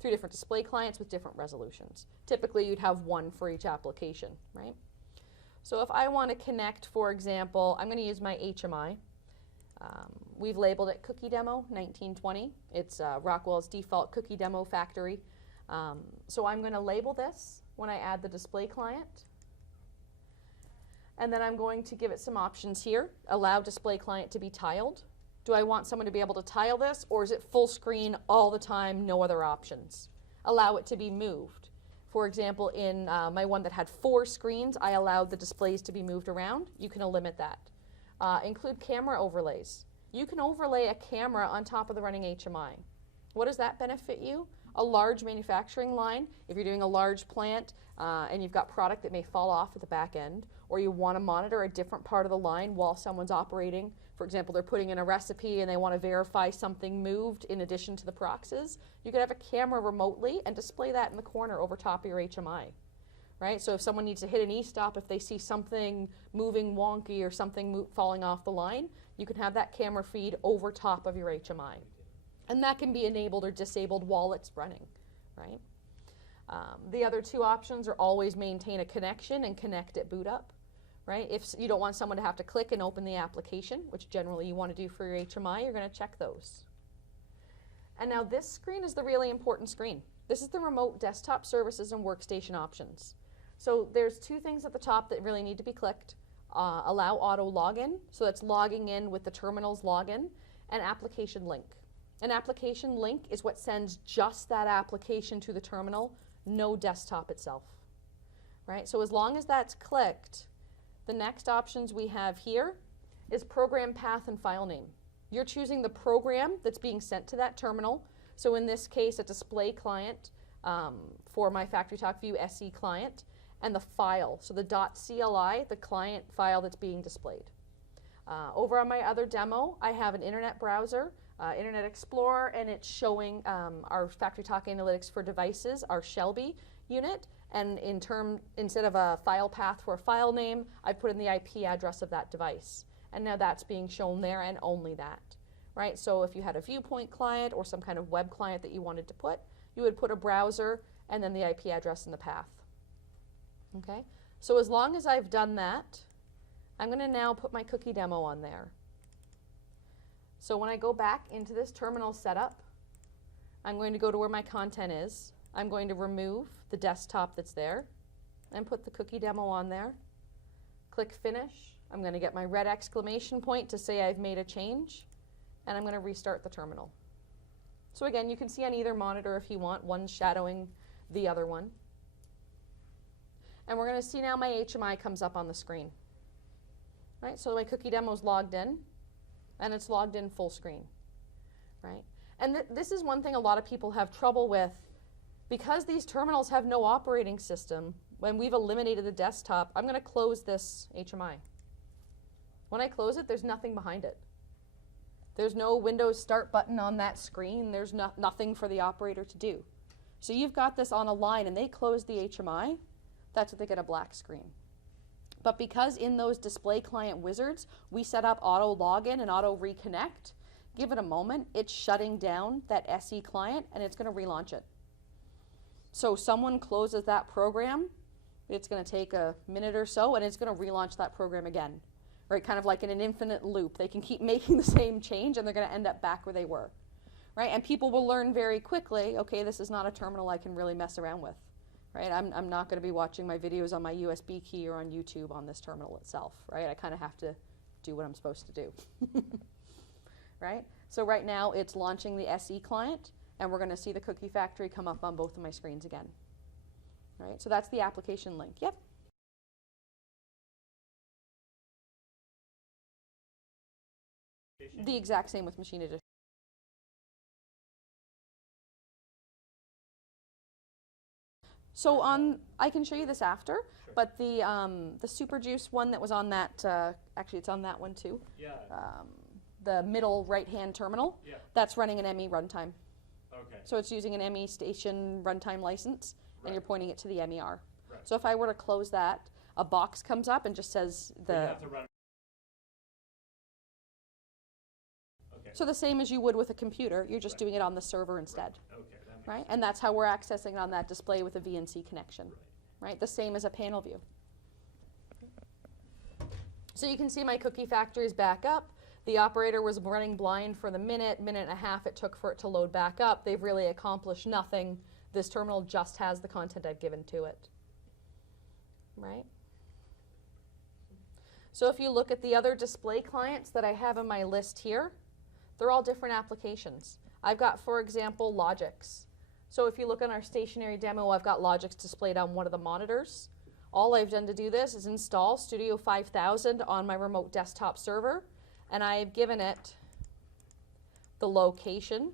display clients with different resolutions. Typically you'd have one for each application, right? So if I want to connect, for example, I'm going to use my HMI. We've labeled it Cookie Demo 1920. It's Rockwell's default cookie demo factory. So I'm going to label this when I add the display client. And then I'm going to give it some options here. Allow display client to be tiled. Do I want someone to be able to tile this, or is it full screen all the time, no other options? Allow it to be moved. For example, in my one that had 4 screens, I allowed the displays to be moved around. You can limit that. Include camera overlays. You can overlay a camera on top of the running HMI. What does that benefit you? A large manufacturing line, if you're doing a large plant and you've got product that may fall off at the back end, or you want to monitor a different part of the line while someone's operating. For example, they're putting in a recipe and they want to verify something moved in addition to the proxies. You could have a camera remotely and display that in the corner over top of your HMI, right? So if someone needs to hit an e-stop, if they see something moving wonky or something falling off the line, you can have that camera feed over top of your HMI. And that can be enabled or disabled while it's running, right? The other 2 options are always maintain a connection and connect at boot up, right? If you don't want someone to have to click and open the application, which generally you want to do for your HMI, you're going to check those. And now this screen is the really important screen. This is the remote desktop services and workstation options. So there's 2 things at the top that really need to be clicked. Allow auto login, so that's logging in with the terminal's login, and application link. An application link is what sends just that application to the terminal, no desktop itself, right? So as long as that's clicked, the next options we have here is program path and file name. You're choosing the program that's being sent to that terminal. So in this case, a display client for my FactoryTalk View SE client, and the file, so the .cli, the client file that's being displayed. Over on my other demo, I have an internet browser, Internet Explorer, and it's showing our FactoryTalk Analytics for Devices, our Shelby unit, and instead of a file path for a file name, I put in the IP address of that device. And now that's being shown there and only that, right? So if you had a viewpoint client or some kind of web client that you wanted to put, you would put a browser and then the IP address in the path. Okay? So as long as I've done that, I'm going to now put my cookie demo on there. So when I go back into this terminal setup, I'm going to go to where my content is. I'm going to remove the desktop that's there and put the cookie demo on there. Click Finish. I'm going to get my red exclamation point to say I've made a change, and I'm going to restart the terminal. So again, you can see on either monitor if you want, one shadowing the other one. And we're going to see now my HMI comes up on the screen. Right? So my cookie demo is logged in, and it's logged in full screen. Right? And this is one thing a lot of people have trouble with. Because these terminals have no operating system, when we've eliminated the desktop, I'm going to close this HMI. When I close it, there's nothing behind it. There's no Windows Start button on that screen. There's nothing for the operator to do. So you've got this on a line and they close the HMI, that's what they get a black screen. But because in those display client wizards, we set up auto login and auto reconnect, give it a moment, it's shutting down that SE client and it's going to relaunch it. So someone closes that program, it's going to take a minute or so and it's going to relaunch that program again. Right, kind of like in an infinite loop. They can keep making the same change and they're going to end up back where they were. Right, and people will learn very quickly, okay, this is not a terminal I can really mess around with. Right, I'm not going to be watching my videos on my USB key or on YouTube on this terminal itself. Right, I kind of have to do what I'm supposed to do. Right, so right now it's launching the SE client and we're going to see the cookie factory come up on both of my screens again. Right, so that's the application link. Yep. The exact same with machine edition. So I can show you this after, Sure. but the Super Juice one that was on that, actually it's on that one too. Yeah. The middle right-hand terminal, Yeah. that's running an ME runtime. Okay. So it's using an ME station runtime license, and you're Right. pointing it to the MER. Right. So if I were to close that, a box comes up and just says But you the. have to run. Okay. So the same as you would with a computer, you're just Right. doing it on the server instead. Okay, that makes Right? sense. And that's how we're accessing it on that display with a VNC connection. Right. Right? The same as a panel view. So you can see my cookie factory is back up. The operator was running blind for the minute and a half it took for it to load back up. They've really accomplished nothing. This terminal just has the content I've given to it. Right? So if you look at the other display clients that I have in my list here, they're all different applications. I've got, for example, Logix. So if you look on our stationary demo, I've got Logix displayed on one of the monitors. All I've done to do this is install Studio 5000 on my remote desktop server, and I've given it the location.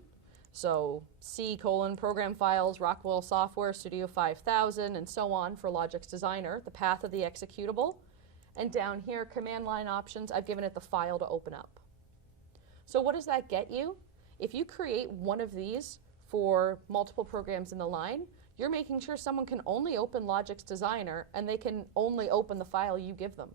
So C:\program files, Rockwell software, Studio 5000, and so on for Logix Designer, the path of the executable. And down here, command line options, I've given it the file to open up. So what does that get you? If you create one of these for multiple programs in the line, you're making sure someone can only open Logix Designer and they can only open the file you give them.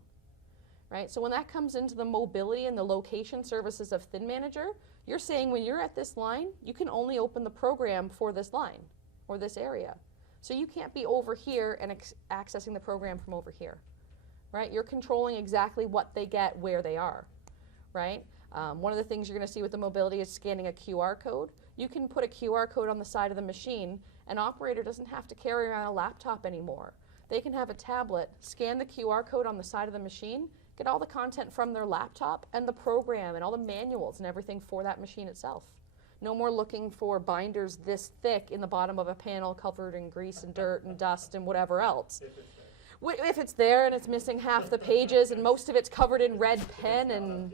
Right? So when that comes into the mobility and the location services of ThinManager, you're saying when you're at this line, you can only open the program for this line or this area. So you can't be over here and accessing the program from over here. Right? You're controlling exactly what they get where they are. Right? One of the things you're going to see with the mobility is scanning a QR code. You can put a QR code on the side of the machine. An operator doesn't have to carry around a laptop anymore. They can have a tablet, scan the QR code on the side of the machine, get all the content from their laptop and the program and all the manuals and everything for that machine itself. No more looking for binders this thick in the bottom of a panel covered in grease and dirt and dust and whatever else. If it's there and it's missing half the pages and most of it's covered in red pen and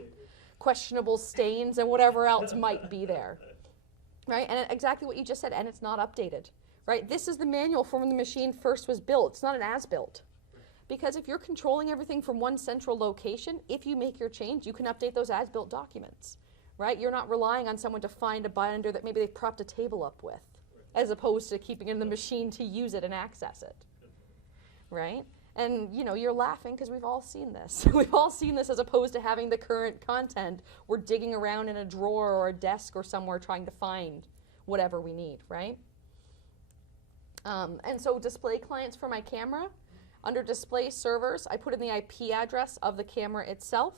questionable stains and whatever else might be there. Right? And exactly what you just said, and it's not updated. Right? This is the manual from when the machine first was built. It's not an as-built. Because if you're controlling everything from one central location, if you make your change, you can update those as-built documents. Right? You're not relying on someone to find a binder that maybe they've propped a table up with, as opposed to keeping it in the machine to use it and access it. right? And you know, you're laughing because we've all seen this. We've all seen this, as opposed to having the current content. We're digging around in a drawer or a desk or somewhere trying to find whatever we need, right? And so display clients for my camera. Under display servers, I put in the IP address of the camera itself.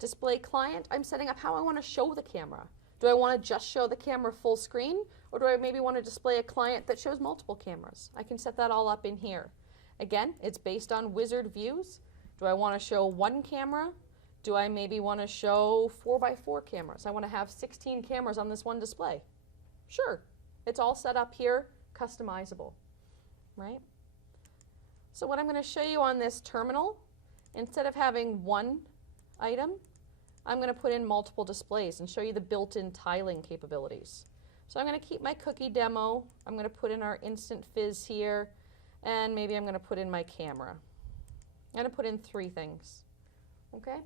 Display client, I'm setting up how I want to show the camera. Do I want to just show the camera full screen, or do I maybe want to display a client that shows multiple cameras? I can set that all up in here. Again, it's based on wizard views. Do I want to show one camera? Do I maybe want to show 4x4 cameras? I want to have 16 cameras on this one display. Sure, it's all set up here, customizable, right? So what I'm going to show you on this terminal, instead of having one item, I'm going to put in multiple displays and show you the built-in tiling capabilities. So I'm going to keep my cookie demo. I'm going to put in our instant fizz here, and maybe I'm going to put in my camera. I'm going to put in 3 things, okay?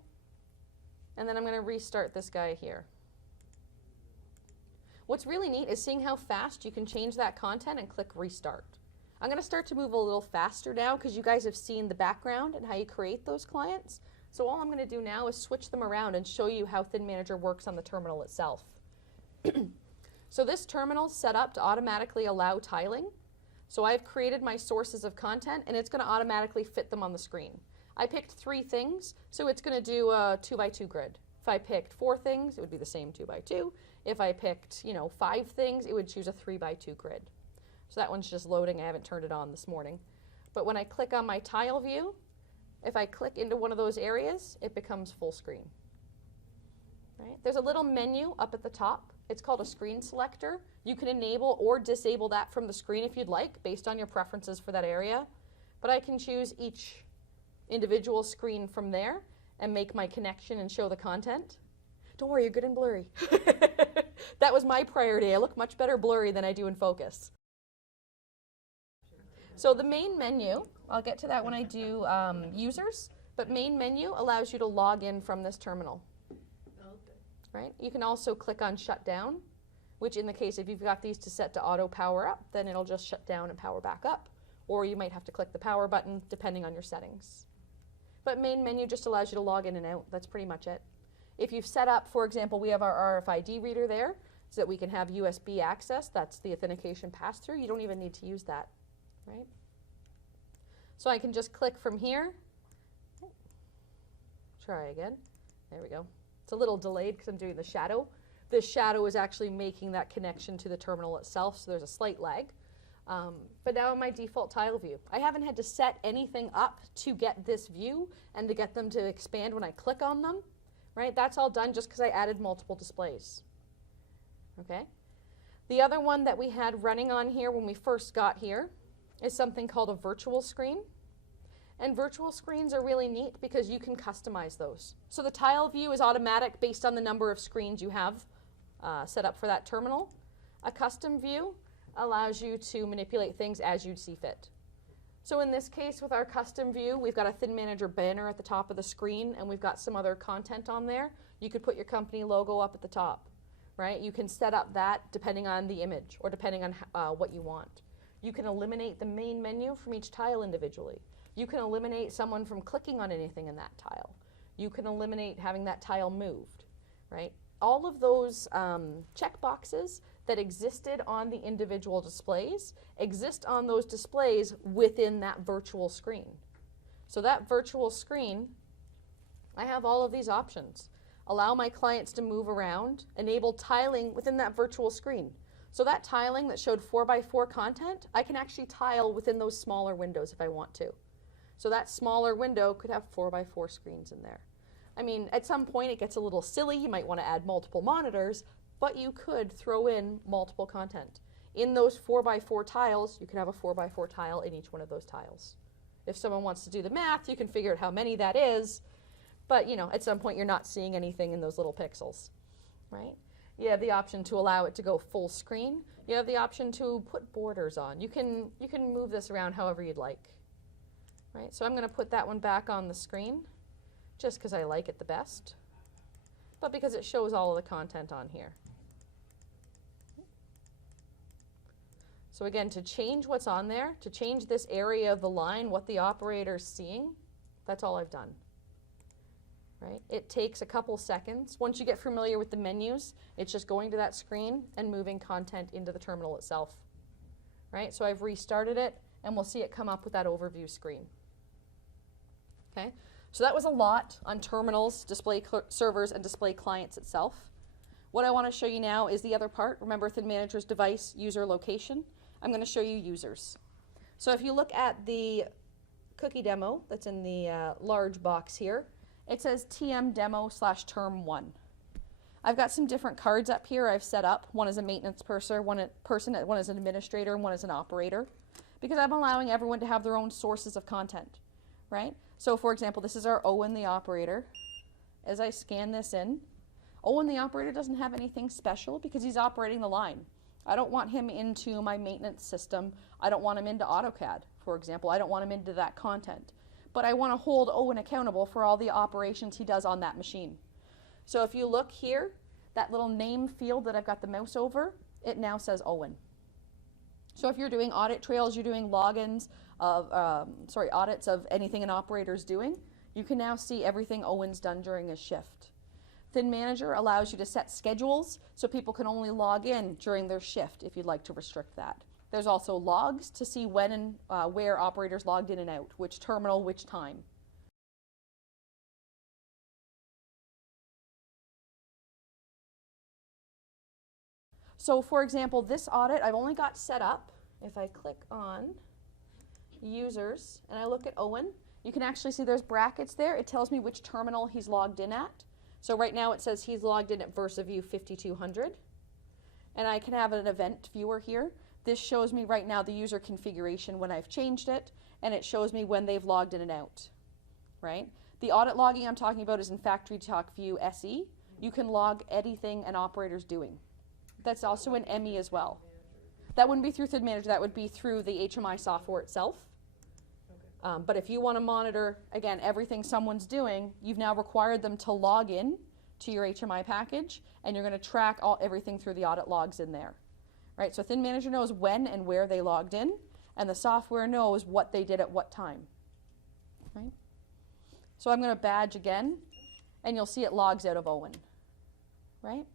And then I'm going to restart this guy here. What's really neat is seeing how fast you can change that content and click restart. I'm going to start to move a little faster now because you guys have seen the background and how you create those clients. So all I'm going to do now is switch them around and show you how ThinManager works on the terminal itself. So this terminal is set up to automatically allow tiling. So I've created my sources of content, and it's going to automatically fit them on the screen. I picked 3 things, so it's going to do a 2x2 grid. If I picked 4 things, it would be the same 2x2. If I picked, 5 things, it would choose a 3x2 grid. So that one's just loading. I haven't turned it on this morning. But when I click on my tile view, if I click into one of those areas, it becomes full screen. Right? There's a little menu up at the top. It's called a screen selector. You can enable or disable that from the screen if you'd like, based on your preferences for that area. But I can choose each individual screen from there and make my connection and show the content. Don't worry, you're good and blurry. That was my priority. I look much better blurry than I do in focus. So the main menu, I'll get to that when I do users, but main menu allows you to log in from this terminal. Right? You can also click on shut down, which in the case if you've got these to set to auto power up, then it'll just shut down and power back up. Or you might have to click the power button depending on your settings. But main menu just allows you to log in and out. That's pretty much it. If you've set up, for example, we have our RFID reader there so that we can have USB access. That's the authentication pass-through. You don't even need to use that. Right? So I can just click from here. Try again. There we go. It's a little delayed because I'm doing the shadow. This shadow is actually making that connection to the terminal itself, so there's a slight lag. But now in my default tile view, I haven't had to set anything up to get this view and to get them to expand when I click on them. Right? That's all done just because I added multiple displays. Okay? The other one that we had running on here when we first got here is something called a virtual screen. And virtual screens are really neat because you can customize those. So the tile view is automatic based on the number of screens you have set up for that terminal. A custom view allows you to manipulate things as you see fit. So in this case with our custom view, we've got a ThinManager banner at the top of the screen and we've got some other content on there. You could put your company logo up at the top, right? You can set up that depending on the image or depending on what you want. You can eliminate the main menu from each tile individually. You can eliminate someone from clicking on anything in that tile. You can eliminate having that tile moved, right? All of those checkboxes that existed on the individual displays exist on those displays within that virtual screen. So that virtual screen, I have all of these options. Allow my clients to move around, enable tiling within that virtual screen. So that tiling that showed 4x4 content, I can actually tile within those smaller windows if I want to. So that smaller window could have 4x4 screens in there. I mean, at some point it gets a little silly. You might want to add multiple monitors, but you could throw in multiple content. In those 4x4 tiles, you can have a 4x4 tile in each one of those tiles. If someone wants to do the math, you can figure out how many that is, but at some point you're not seeing anything in those little pixels, right? You have the option to allow it to go full screen. You have the option to put borders on. You can move this around however you'd like. Right? So I'm going to put that one back on the screen just because I like it the best, but because it shows all of the content on here. So again, to change what's on there, to change this area of the line, what the operator's seeing, that's all I've done. Right? It takes a couple seconds. Once you get familiar with the menus, it's just going to that screen and moving content into the terminal itself. Right? So I've restarted it, and we'll see it come up with that overview screen. Okay? So that was a lot on terminals, display servers, and display clients itself. What I want to show you now is the other part. Remember ThinManager's device, user, location. I'm going to show you users. So if you look at the cookie demo that's in the large box here, it says TM demo/term1. I've got some different cards up here I've set up. One is a maintenance person, one is an administrator, and one is an operator, because I'm allowing everyone to have their own sources of content, right? So for example, this is our Owen the operator. As I scan this in, Owen the operator doesn't have anything special because he's operating the line. I don't want him into my maintenance system. I don't want him into AutoCAD, for example. I don't want him into that content. But I want to hold Owen accountable for all the operations he does on that machine. So if you look here, that little name field that I've got the mouse over, it now says Owen. So if you're doing audit trails, you're doing logins of, audits of anything an operator's doing, you can now see everything Owen's done during his shift. ThinManager allows you to set schedules so people can only log in during their shift if you'd like to restrict that. There's also logs to see when and where operators logged in and out, which terminal, which time. So for example, this audit I've only got set up. If I click on users and I look at Owen, you can actually see there's brackets there. It tells me which terminal he's logged in at. So right now it says he's logged in at VersaView 5200. And I can have an event viewer here. This shows me right now the user configuration when I've changed it, and it shows me when they've logged in and out, right? The audit logging I'm talking about is in Factory Talk View SE. You can log anything an operator's doing. That's also in ME as well. That wouldn't be through ThinManager, that would be through the HMI software itself. But if you want to monitor, again, everything someone's doing, you've now required them to log in to your HMI package, and you're going to track everything through the audit logs in there. Right? So ThinManager knows when and where they logged in, and the software knows what they did at what time. Right? So I'm going to badge again, and you'll see it logs out of Owen. Right?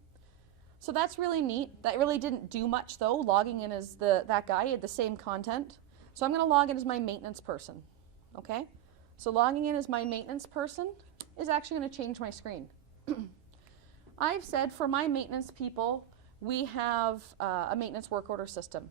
So that's really neat. That really didn't do much though. Logging in as that guy, he had the same content. So I'm going to log in as my maintenance person. Okay? So logging in as my maintenance person is actually going to change my screen. I've said for my maintenance people, we have a maintenance work order system.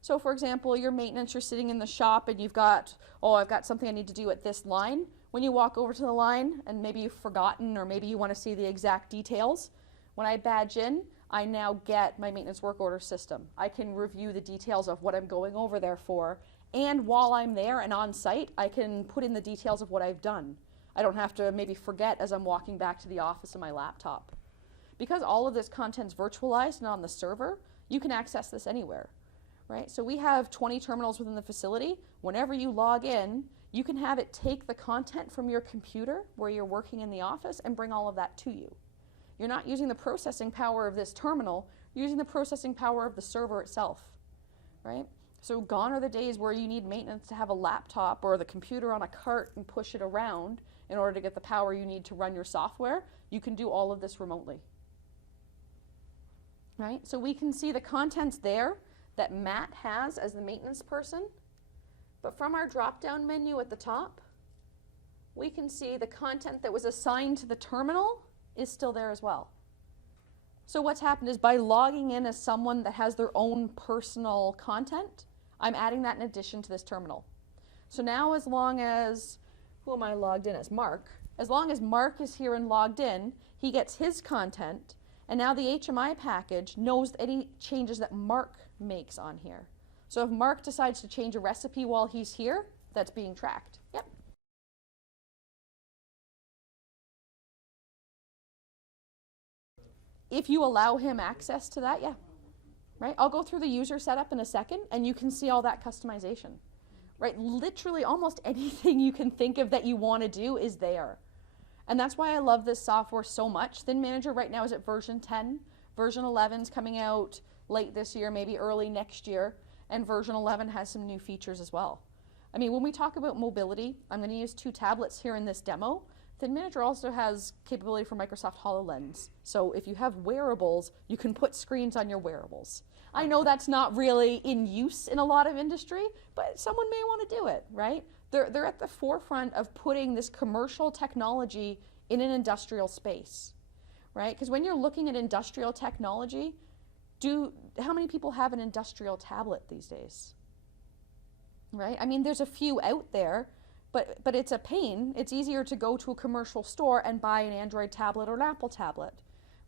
So for example, your maintenance, you're sitting in the shop and you've got, oh, I've got something I need to do at this line. When you walk over to the line and maybe you've forgotten or maybe you want to see the exact details, when I badge in, I now get my maintenance work order system. I can review the details of what I'm going over there for, and while I'm there and on site, I can put in the details of what I've done. I don't have to maybe forget as I'm walking back to the office on my laptop. Because all of this content's virtualized and on the server, you can access this anywhere, right? So we have 20 terminals within the facility. Whenever you log in, you can have it take the content from your computer where you're working in the office and bring all of that to you. You're not using the processing power of this terminal, you're using the processing power of the server itself, right? So gone are the days where you need maintenance to have a laptop or the computer on a cart and push it around in order to get the power you need to run your software. You can do all of this remotely. Right? So we can see the contents there that Matt has as the maintenance person, but from our drop-down menu at the top, we can see the content that was assigned to the terminal is still there as well. So what's happened is by logging in as someone that has their own personal content, I'm adding that in addition to this terminal. So now as long as, who am I logged in as? Mark. As long as Mark is here and logged in, he gets his content, and now the HMI package knows any changes that Mark makes on here. So if Mark decides to change a recipe while he's here, that's being tracked. Yep. If you allow him access to that, yeah. Right? I'll go through the user setup in a second, and you can see all that customization. Right? Literally almost anything you can think of that you want to do is there. And that's why I love this software so much. ThinManager right now is at version 10. Version 11 is coming out late this year, maybe early next year. and version 11 has some new features as well. I mean, when we talk about mobility, I'm going to use 2 tablets here in this demo. ThinManager also has capability for Microsoft HoloLens. So if you have wearables, you can put screens on your wearables. I know that's not really in use in a lot of industry, but someone may want to do it, right? They're at the forefront of putting this commercial technology in an industrial space, right? Because when you're looking at industrial technology, how many people have an industrial tablet these days? Right? I mean, there's a few out there, but it's a pain. It's easier to go to a commercial store and buy an Android tablet or an Apple tablet,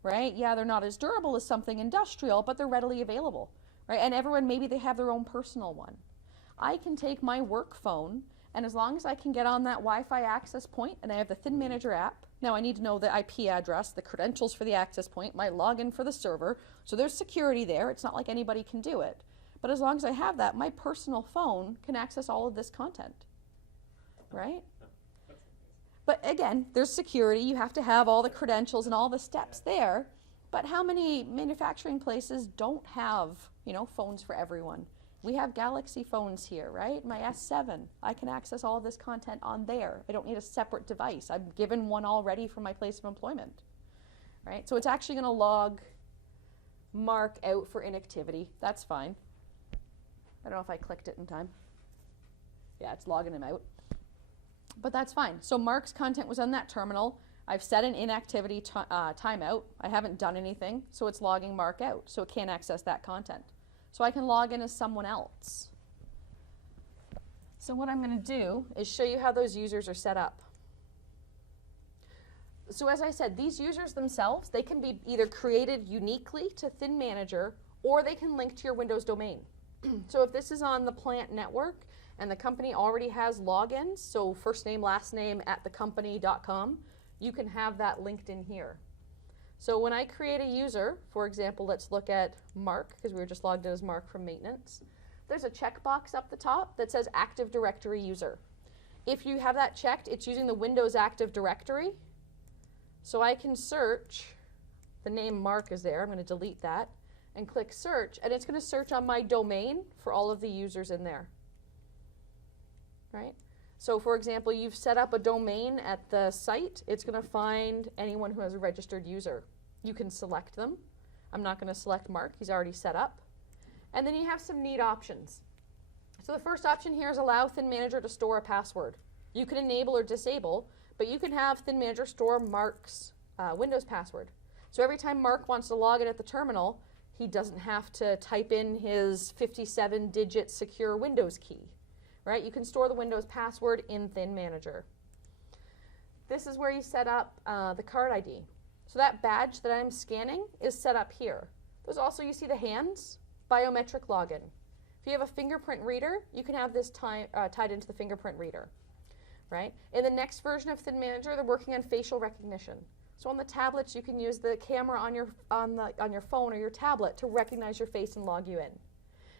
right? Yeah, they're not as durable as something industrial, but they're readily available, right? And everyone, maybe they have their own personal one. I can take my work phone, and as long as I can get on that Wi-Fi access point and I have the ThinManager app, now I need to know the IP address, the credentials for the access point, my login for the server, so there's security there. It's not like anybody can do it. But as long as I have that, my personal phone can access all of this content, right? But again, there's security. You have to have all the credentials and all the steps there. But how many manufacturing places don't have, phones for everyone? We have Galaxy phones here, right? My S7, I can access all of this content on there. I don't need a separate device. I'm given one already from my place of employment, right? So it's actually going to log Mark out for inactivity. That's fine. I don't know if I clicked it in time. Yeah, it's logging him out. But that's fine. So Mark's content was on that terminal. I've set an inactivity timeout. I haven't done anything, so it's logging Mark out, so it can't access that content. So I can log in as someone else. So what I'm going to do is show you how those users are set up. So as I said, these users themselves, they can be either created uniquely to ThinManager, or they can link to your Windows domain. So if this is on the plant network and the company already has logins, so first name, last name at thecompany.com, you can have that linked in here. So when I create a user, for example, let's look at Mark, because we were just logged in as Mark from maintenance. There's a checkbox up the top that says Active Directory User. If you have that checked, it's using the Windows Active Directory. So I can search, the name Mark is there, I'm going to delete that, and click search, and it's going to search on my domain for all of the users in there. Right? So for example, you've set up a domain at the site, it's going to find anyone who has a registered user. You can select them. I'm not going to select Mark, he's already set up. And then you have some neat options. So the first option here is allow ThinManager to store a password. You can enable or disable, but you can have ThinManager store Mark's Windows password. So every time Mark wants to log in at the terminal, he doesn't have to type in his 57-digit secure Windows key. Right? You can store the Windows password in ThinManager. This is where you set up the card ID. So that badge that I'm scanning is set up here. There's also, you see the hands, biometric login. If you have a fingerprint reader, you can have this tied into the fingerprint reader. Right? In the next version of ThinManager, they're working on facial recognition. So on the tablets, you can use the camera on your phone or your tablet to recognize your face and log you in.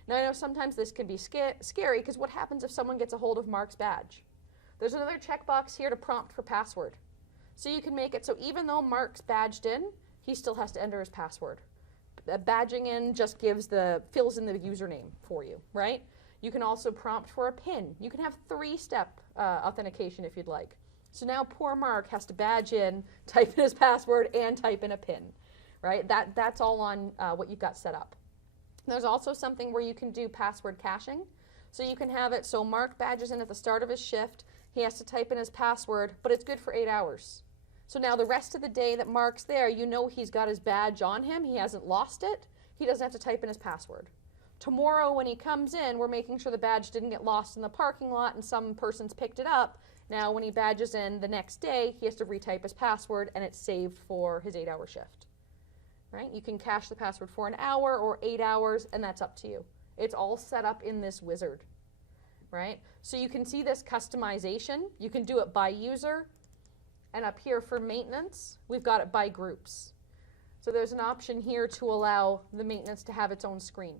Now I know sometimes this can be scary, because what happens if someone gets a hold of Mark's badge? There's another checkbox here to prompt for password. So you can make it so even though Mark's badged in, he still has to enter his password. Badging in just fills in the username for you, right? You can also prompt for a PIN. You can have 3-step authentication if you'd like. So now poor Mark has to badge in, type in his password, and type in a PIN, right? That's all on what you've got set up. There's also something where you can do password caching. So you can have it so Mark badges in at the start of his shift, he has to type in his password, but it's good for 8 hours. So now the rest of the day that Mark's there, you know he's got his badge on him, he hasn't lost it, he doesn't have to type in his password. Tomorrow when he comes in, we're making sure the badge didn't get lost in the parking lot and some person's picked it up. Now when he badges in the next day, he has to retype his password and it's saved for his 8-hour shift. Right? You can cache the password for an hour or 8 hours, and that's up to you. It's all set up in this wizard. Right? So you can see this customization. You can do it by user, and up here for maintenance, we've got it by groups. So there's an option here to allow the maintenance to have its own screen.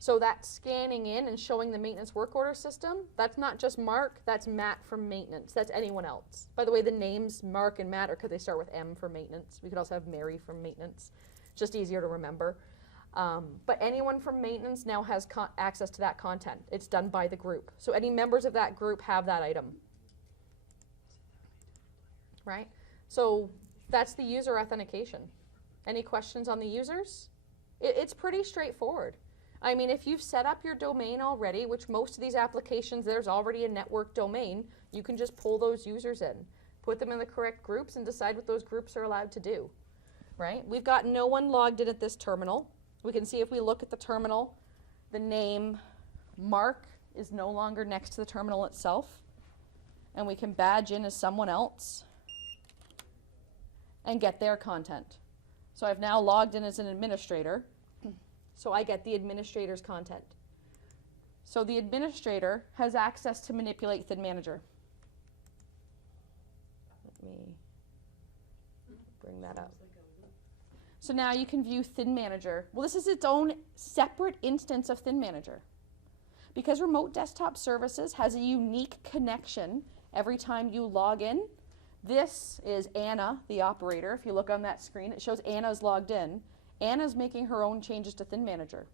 So that scanning in and showing the maintenance work order system, that's not just Mark, that's Matt from maintenance. That's anyone else. By the way, the names Mark and Matt are because they start with M for maintenance. We could also have Mary from maintenance. Just easier to remember. But anyone from maintenance now has access to that content. It's done by the group. So any members of that group have that item. Right? So that's the user authentication. Any questions on the users? It's pretty straightforward. I mean, if you've set up your domain already, which most of these applications, there's already a network domain, you can just pull those users in, put them in the correct groups, and decide what those groups are allowed to do. Right? We've got no one logged in at this terminal. We can see if we look at the terminal, the name Mark is no longer next to the terminal itself. And we can badge in as someone else and get their content. So I've now logged in as an administrator, so I get the administrator's content. So the administrator has access to manipulate ThinManager. Let me bring that up. So now you can view ThinManager. Well, this is its own separate instance of ThinManager. Because Remote Desktop Services has a unique connection every time you log in. This is Anna, the operator. If you look on that screen, it shows Anna's logged in. Anna's making her own changes to ThinManager.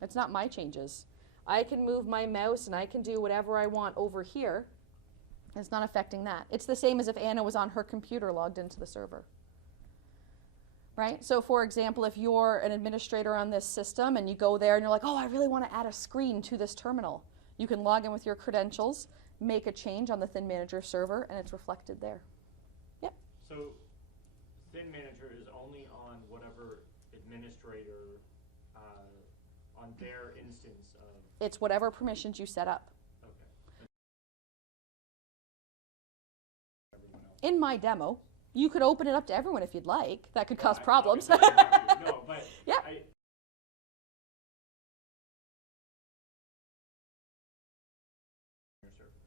It's not my changes. I can move my mouse and I can do whatever I want over here. It's not affecting that. It's the same as if Anna was on her computer logged into the server. Right? So for example, if you're an administrator on this system and you go there and you're like, oh, I really want to add a screen to this terminal, you can log in with your credentials, make a change on the ThinManager server, and it's reflected there. Yep. So ThinManager is only on whatever administrator, on their instance of... It's whatever permissions you set up. Okay. Everyone else. In my demo, you could open it up to everyone if you'd like. That could cause I- problems. obviously I don't have to. No, but Yeah.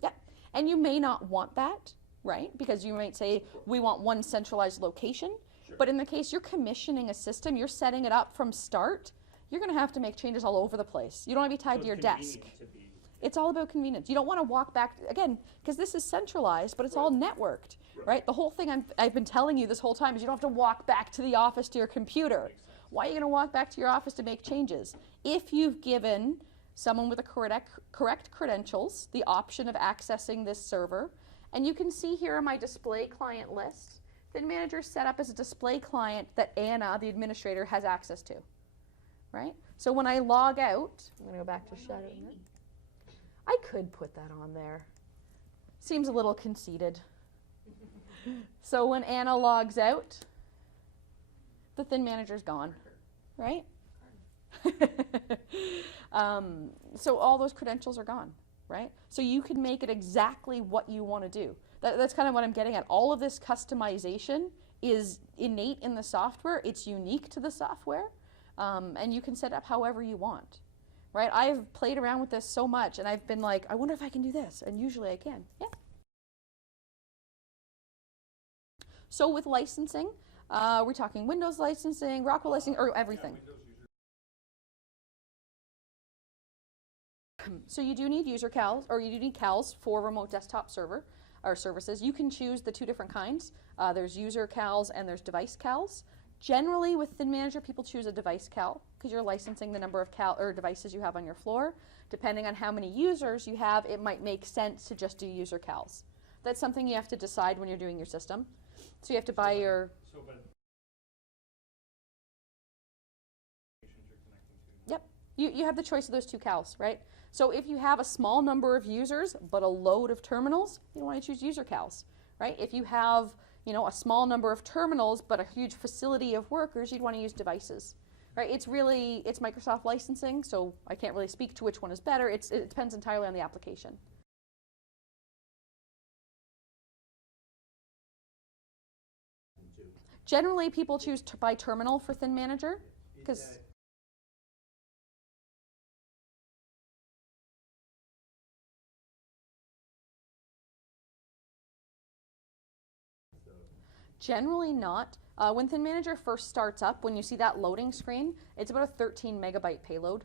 Yep. And you may not want that, right? Because you might say, we want one centralized location. Sure. But in the case you're commissioning a system, you're setting it up from start, you're going to have to make changes all over the place. You don't want to be tied So to your it's desk. convenient to be- It's all about convenience. You don't want to walk back, again, because this is centralized, but it's all networked, right? The whole thing I've been telling you this whole time is you don't have to walk back to the office to your computer. Why are you going to walk back to your office to make changes? If you've given someone with the correct credentials the option of accessing this server, and you can see here in my display client list, ThinManager is set up as a display client that Anna, the administrator, has access to, right? So when I log out, I'm going to go back to shadow. I could put that on there. Seems a little conceited. So when Anna logs out, the ThinManager's gone, right? So all those credentials are gone, right? So you can make it exactly what you want to do. That's kind of what I'm getting at. All of this customization is innate in the software. It's unique to the software, and you can set up however you want. Right? I've played around with this so much, and I've been like, I wonder if I can do this, and usually I can. Yeah. So with licensing, we're talking Windows licensing, Rockwell licensing, or everything. So you do need user CALs, or you do need CALs for remote desktop server or services. You can choose the two different kinds. There's user CALs and there's device CALs. Generally, with ThinManager, people choose a device CAL because you're licensing the number of devices you have on your floor. Depending on how many users you have, it might make sense to just do user CALs. That's something you have to decide when you're doing your system. So you have to buy your... Yep. You have the choice of those two CALs, right? So if you have a small number of users but a load of terminals, you want to choose user CALs, right? If you have a small number of terminals but a huge facility of workers, you'd want to use devices, right? It's Microsoft licensing, so I can't really speak to which one is better. It depends entirely on the application. Generally, people choose to buy terminal for ThinManager because generally not. When ThinManager first starts up, when you see that loading screen, it's about a 13 megabyte payload,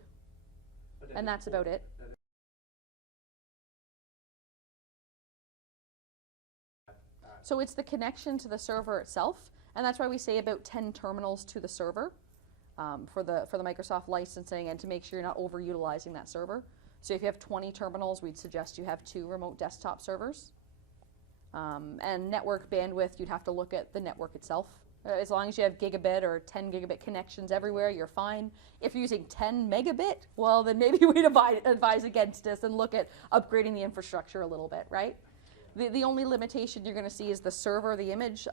and that's about it. So it's the connection to the server itself, and that's why we say about 10 terminals to the server. for the Microsoft licensing and to make sure you're not overutilizing that server. So if you have 20 terminals, we'd suggest you have 2 remote desktop servers. And network bandwidth, you'd have to look at the network itself. As long as you have gigabit or 10 gigabit connections everywhere, you're fine. If you're using 10 megabit, well, then maybe we'd advise against this and look at upgrading the infrastructure a little bit, right? The only limitation you're going to see is the server, the image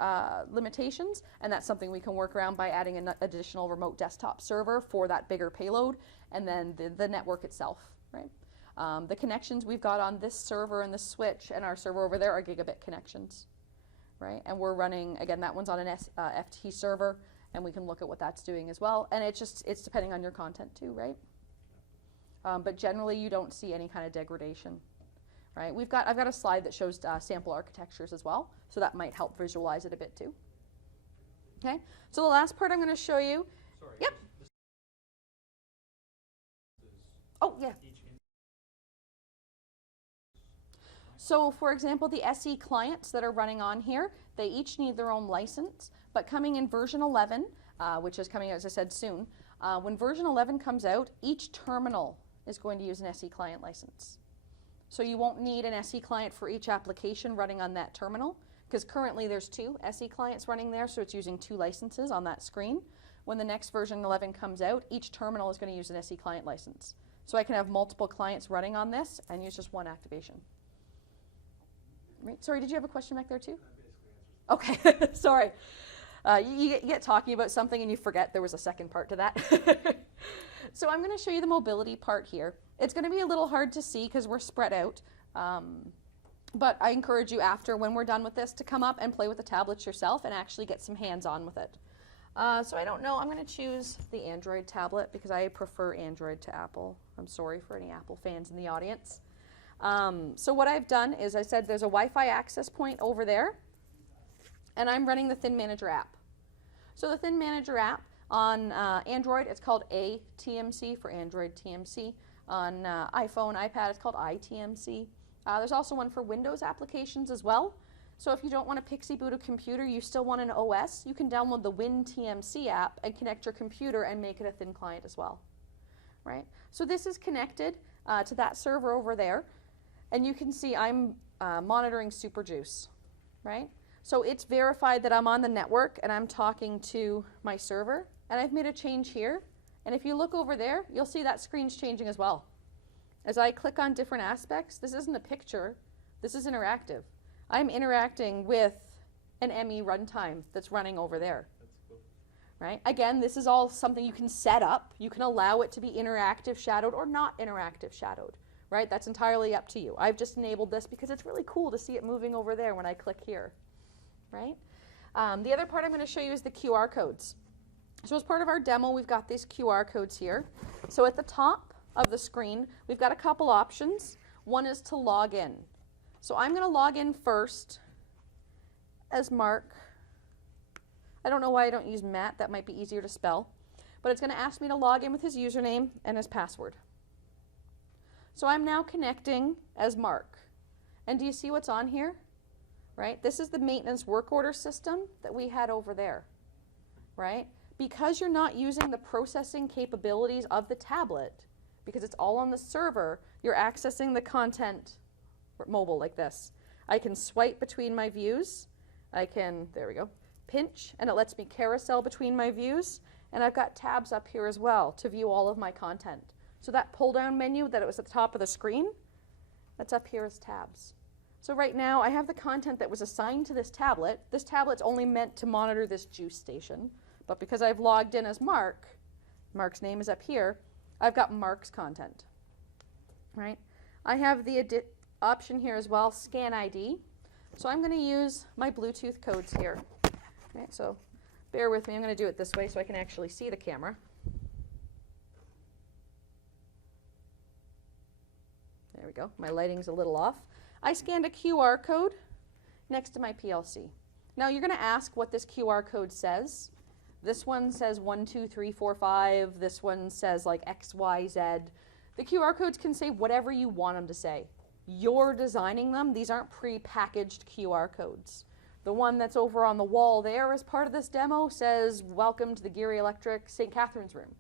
limitations, and that's something we can work around by adding an additional remote desktop server for that bigger payload, and then the network itself, right? The connections we've got on this server and this switch and our server over there are gigabit connections. Right? And we're running, again, that one's on an FT server, and we can look at what that's doing as well. And it's depending on your content too, right? But generally, you don't see any kind of degradation, right? I've got a slide that shows sample architectures as well, so that might help visualize it a bit too. Okay, so the last part I'm going to show you. Sorry. Yep. Oh, yeah. So for example, the SE clients that are running on here, they each need their own license, but coming in version 11, which is coming out, as I said, soon, when version 11 comes out, each terminal is going to use an SE client license. So you won't need an SE client for each application running on that terminal, because currently there's 2 SE clients running there, so it's using 2 licenses on that screen. When the next version 11 comes out, each terminal is going to use an SE client license. So I can have multiple clients running on this and use just one activation. Right. Sorry, did you have a question back there too? Okay, sorry. You get talking about something and you forget there was a second part to that. So I'm going to show you the mobility part here. It's going to be a little hard to see because we're spread out. But I encourage you after, when we're done with this, to come up and play with the tablets yourself and actually get some hands-on with it. So I don't know, I'm going to choose the Android tablet because I prefer Android to Apple. I'm sorry for any Apple fans in the audience. So what I've done is I said there's a Wi-Fi access point over there, and I'm running the ThinManager app. So the ThinManager app on Android, it's called ATMC for Android TMC. On iPhone, iPad, it's called iTMC. There's also one for Windows applications as well. So if you don't want a Pixie boot a computer, you still want an OS, you can download the WinTMC app and connect your computer and make it a Thin client as well. Right? So this is connected to that server over there. And you can see I'm monitoring SuperJuice, right? So it's verified that I'm on the network and I'm talking to my server. And I've made a change here. And if you look over there, you'll see that screen's changing as well. As I click on different aspects, this isn't a picture, this is interactive. I'm interacting with an ME runtime that's running over there. That's cool. Right? Again, this is all something you can set up. You can allow it to be interactive shadowed or not interactive shadowed. Right? That's entirely up to you. I've just enabled this because it's really cool to see it moving over there when I click here. Right? The other part I'm going to show you is the QR codes. So as part of our demo, we've got these QR codes here. So at the top of the screen, we've got a couple options. One is to log in. So I'm going to log in first as Mark. I don't know why I don't use Matt. That might be easier to spell. But it's going to ask me to log in with his username and his password. So I'm now connecting as Mark. And do you see what's on here? Right? This is the maintenance work order system that we had over there. Right? Because you're not using the processing capabilities of the tablet, because it's all on the server, you're accessing the content mobile like this. I can swipe between my views. I can, there we go, pinch, and it lets me carousel between my views. And I've got tabs up here as well to view all of my content. So that pull-down menu that it was at the top of the screen, that's up here as tabs. So right now I have the content that was assigned to this tablet. This tablet's only meant to monitor this juice station. But because I've logged in as Mark, Mark's name is up here, I've got Mark's content. Right? I have the option here as well, Scan ID. So I'm going to use my Bluetooth codes here. Okay, so bear with me, I'm going to do it this way so I can actually see the camera. There we go. My lighting's a little off. I scanned a QR code next to my PLC. Now you're going to ask what this QR code says. This one says 1, 2, 3, 4, 5. This one says like X, Y, Z. The QR codes can say whatever you want them to say. You're designing them. These aren't pre-packaged QR codes. The one that's over on the wall there as part of this demo says, welcome to the Gerrie Electric St. Catherine's room,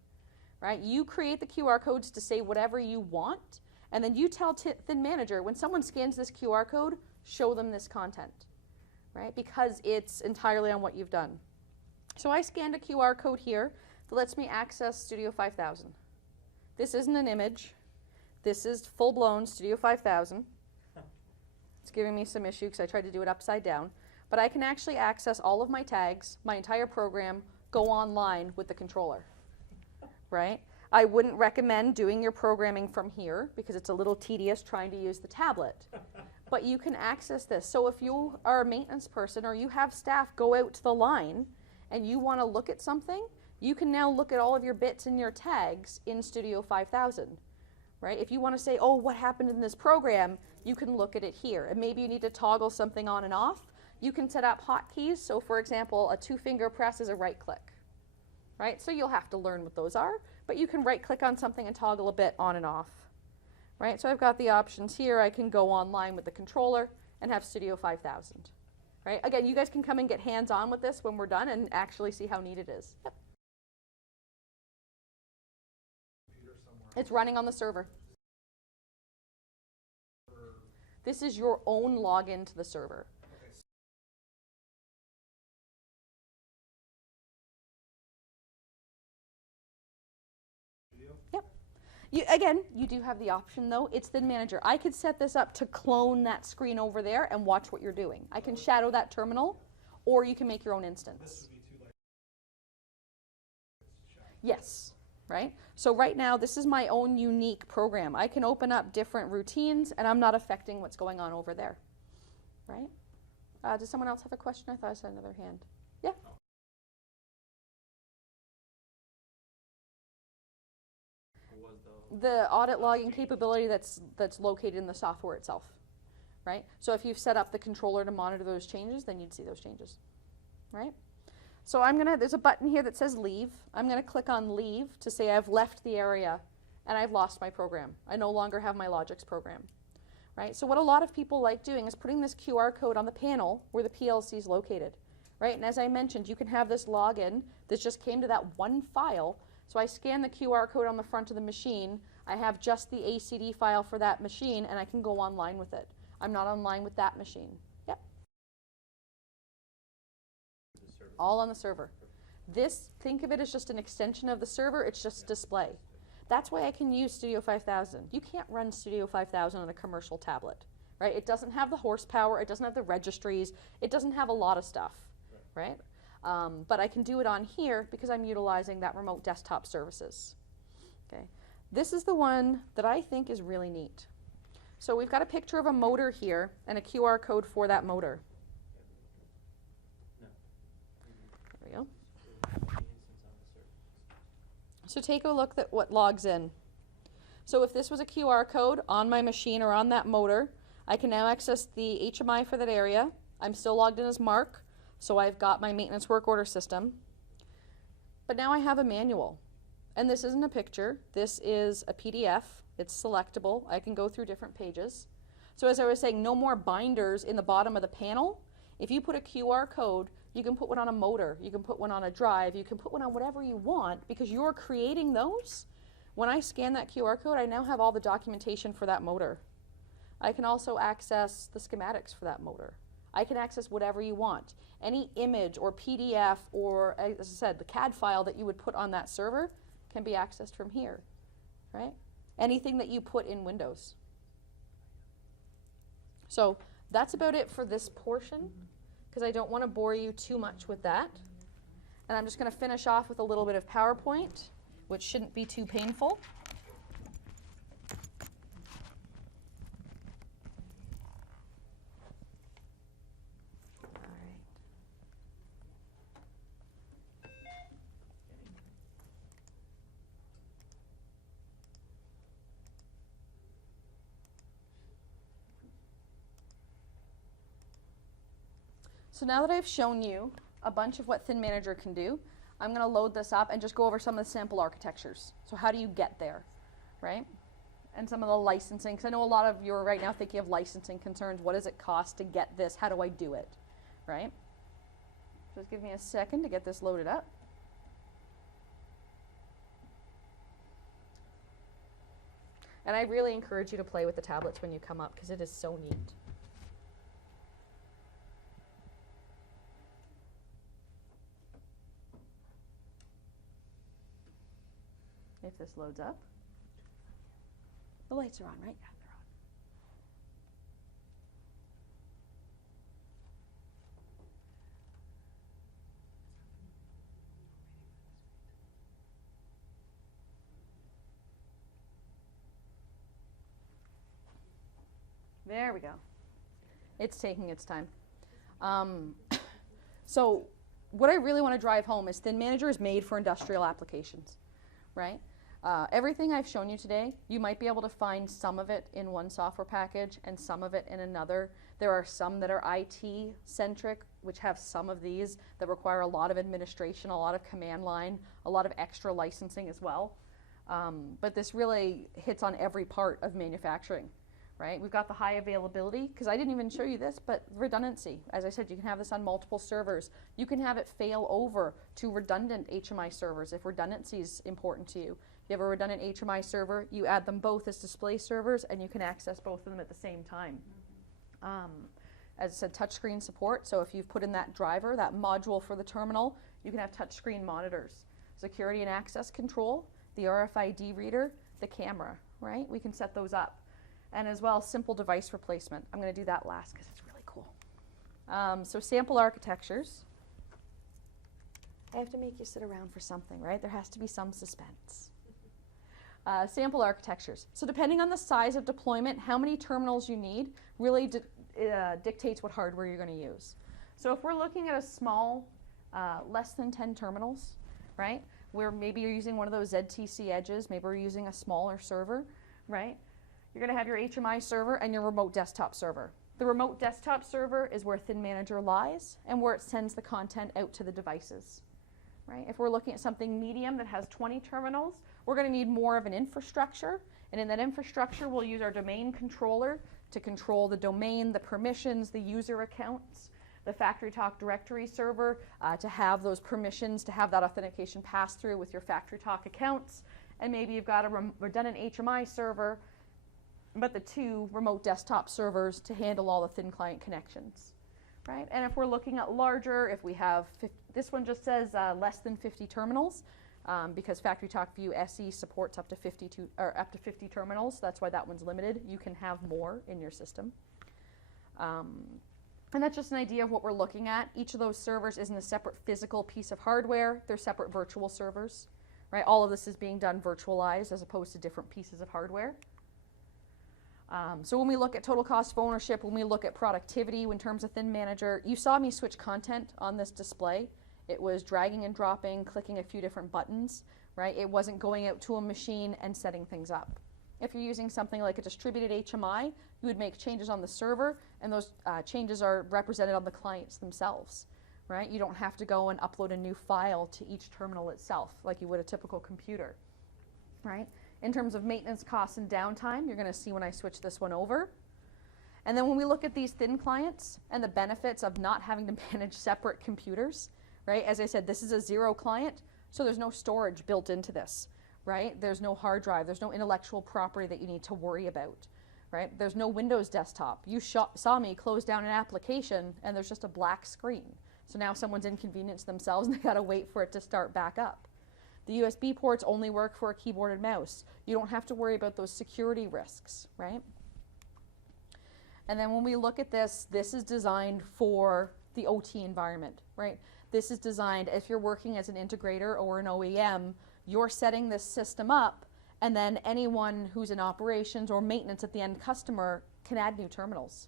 right? You create the QR codes to say whatever you want, and then you tell ThinManager, when someone scans this QR code, show them this content, right? Because it's entirely on what you've done. So I scanned a QR code here that lets me access Studio 5000. This isn't an image. This is full-blown Studio 5000. It's giving me some issue because I tried to do it upside down. But I can actually access all of my tags, my entire program, go online with the controller, right? I wouldn't recommend doing your programming from here because it's a little tedious trying to use the tablet. But you can access this. So if you are a maintenance person or you have staff go out to the line and you want to look at something, you can now look at all of your bits and your tags in Studio 5000, right? If you want to say, oh, what happened in this program, you can look at it here. And maybe you need to toggle something on and off. You can set up hotkeys. So for example, a 2-finger press is a right click, right? So you'll have to learn what those are, but you can right click on something and toggle a bit on and off, right? So I've got the options here. I can go online with the controller and have Studio 5000, right? Again, you guys can come and get hands-on with this when we're done and actually see how neat it is. Yep. It's running on the server. This is your own login to the server. Yep. Again, you do have the option though. It's ThinManager. I could set this up to clone that screen over there and watch what you're doing. I can shadow that terminal, or you can make your own instance. Yes, right? So right now, this is my own unique program. I can open up different routines, and I'm not affecting what's going on over there, right? Does someone else have a question? I thought I saw another hand. Yeah? The audit logging capability that's located in the software itself, right? So if you've set up the controller to monitor those changes, then you'd see those changes, right? So there's a button here that says leave. I'm gonna click on leave to say I've left the area and I've lost my program. I no longer have my Logix program, right? So what a lot of people like doing is putting this QR code on the panel where the PLC is located, right? And as I mentioned, you can have this login that just came to that one file. So I scan the QR code on the front of the machine. I have just the ACD file for that machine, and I can go online with it. I'm not online with that machine. Yep. All on the server. This, think of it as just an extension of the server. It's just display. That's why I can use Studio 5000. You can't run Studio 5000 on a commercial tablet, right? It doesn't have the horsepower. It doesn't have the registries. It doesn't have a lot of stuff, right? But I can do it on here because I'm utilizing that remote desktop services. Okay. This is the one that I think is really neat. So we've got a picture of a motor here and a QR code for that motor. There we go. So take a look at what logs in. So if this was a QR code on my machine or on that motor, I can now access the HMI for that area. I'm still logged in as Mark. So I've got my maintenance work order system. But now I have a manual. And this isn't a picture. This is a PDF. It's selectable. I can go through different pages. So as I was saying, no more binders in the bottom of the panel. If you put a QR code, you can put one on a motor. You can put one on a drive. You can put one on whatever you want because you're creating those. When I scan that QR code, I now have all the documentation for that motor. I can also access the schematics for that motor. I can access whatever you want. Any image or PDF or, as I said, the CAD file that you would put on that server can be accessed from here, right? Anything that you put in Windows. So that's about it for this portion because I don't want to bore you too much with that. And I'm just going to finish off with a little bit of PowerPoint, which shouldn't be too painful. So now that I've shown you a bunch of what ThinManager can do, I'm going to load this up and just go over some of the sample architectures. So how do you get there, right? And some of the licensing, because I know a lot of you are right now thinking of licensing concerns. What does it cost to get this? How do I do it, right? Just give me a second to get this loaded up. And I really encourage you to play with the tablets when you come up because it is so neat. If this loads up. The lights are on, right? Yeah, they're on. There we go. It's taking its time. So what I really want to drive home is ThinManager is made for industrial applications, right? Everything I've shown you today, you might be able to find some of it in one software package and some of it in another. There are some that are IT-centric, which have some of these that require a lot of administration, a lot of command line, a lot of extra licensing as well. But this really hits on every part of manufacturing, right? We've got the high availability, because I didn't even show you this, but redundancy. As I said, you can have this on multiple servers. You can have it fail over to redundant HMI servers if redundancy is important to you. You have a redundant HMI server, you add them both as display servers, and you can access both of them at the same time. As I said, touchscreen support, so if you've put in that driver, that module for the terminal, you can have touchscreen monitors. Security and access control, the RFID reader, the camera, right? We can set those up. And as well, simple device replacement. I'm going to do that last because it's really cool. So sample architectures. I have to make you sit around for something, right? There has to be some suspense. Sample architectures. So depending on the size of deployment, how many terminals you need really dictates what hardware you're going to use. So if we're looking at a small, less than 10 terminals, right, where maybe you're using one of those ZTC edges, maybe we're using a smaller server, right, you're going to have your HMI server and your remote desktop server. The remote desktop server is where ThinManager lies and where it sends the content out to the devices. Right? If we're looking at something medium that has 20 terminals, we're going to need more of an infrastructure, and in that infrastructure we'll use our domain controller to control the domain, the permissions, the user accounts, the FactoryTalk directory server to have those permissions, to have that authentication pass through with your FactoryTalk accounts, and maybe you've got a redundant HMI server, but the 2 remote desktop servers to handle all the thin client connections. Right? And if we're looking at larger, if we have, this one just says less than 50 terminals, because FactoryTalk View SE supports up to 50 terminals. That's why that one's limited. You can have more in your system. And that's just an idea of what we're looking at. Each of those servers isn't a separate physical piece of hardware. They're separate virtual servers. Right? All of this is being done virtualized as opposed to different pieces of hardware. So when we look at total cost of ownership, when we look at productivity in terms of ThinManager, you saw me switch content on this display. It was dragging and dropping, clicking a few different buttons, right? It wasn't going out to a machine and setting things up. If you're using something like a distributed HMI, you would make changes on the server, and those changes are represented on the clients themselves, right? You don't have to go and upload a new file to each terminal itself like you would a typical computer, right? In terms of maintenance costs and downtime, you're going to see when I switch this one over. And then when we look at these thin clients and the benefits of not having to manage separate computers, right? As I said, this is a 0 client, so there's no storage built into this, right? There's no hard drive, there's no intellectual property that you need to worry about, right? There's no Windows desktop. You saw me close down an application and there's just a black screen. So now someone's inconvenienced themselves and they got to wait for it to start back up. The USB ports only work for a keyboard and mouse. You don't have to worry about those security risks, right? And then when we look at this, this is designed for the OT environment, right? This is designed, if you're working as an integrator or an OEM, you're setting this system up, and then anyone who's in operations or maintenance at the end customer can add new terminals,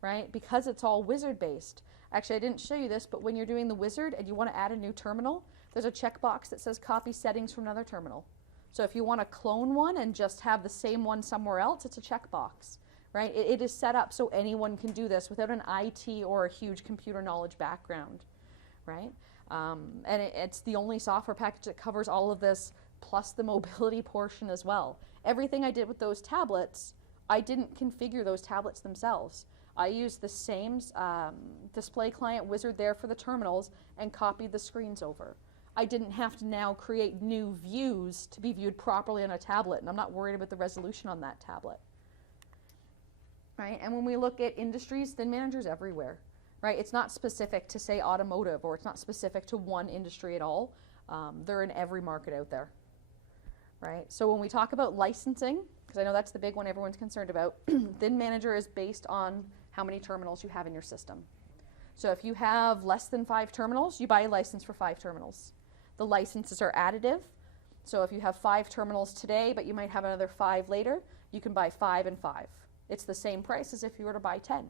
right? Because it's all wizard-based. Actually, I didn't show you this, but when you're doing the wizard and you want to add a new terminal, there's a checkbox that says copy settings from another terminal. So if you want to clone one and just have the same one somewhere else, it's a checkbox, right? It is set up so anyone can do this without an IT or a huge computer knowledge background, right? And it's the only software package that covers all of this, plus the mobility portion as well. Everything I did with those tablets, I didn't configure those tablets themselves. I used the same display client wizard there for the terminals and copied the screens over. I didn't have to now create new views to be viewed properly on a tablet, and I'm not worried about the resolution on that tablet. Right? And when we look at industries, ThinManager's everywhere. Right? It's not specific to, say, automotive, or it's not specific to one industry at all. They're in every market out there. Right? So when we talk about licensing, because I know that's the big one everyone's concerned about, ThinManager is based on how many terminals you have in your system. So if you have less than 5 terminals, you buy a license for 5 terminals. The licenses are additive. So if you have 5 terminals today, but you might have another 5 later, you can buy 5 and 5. It's the same price as if you were to buy 10.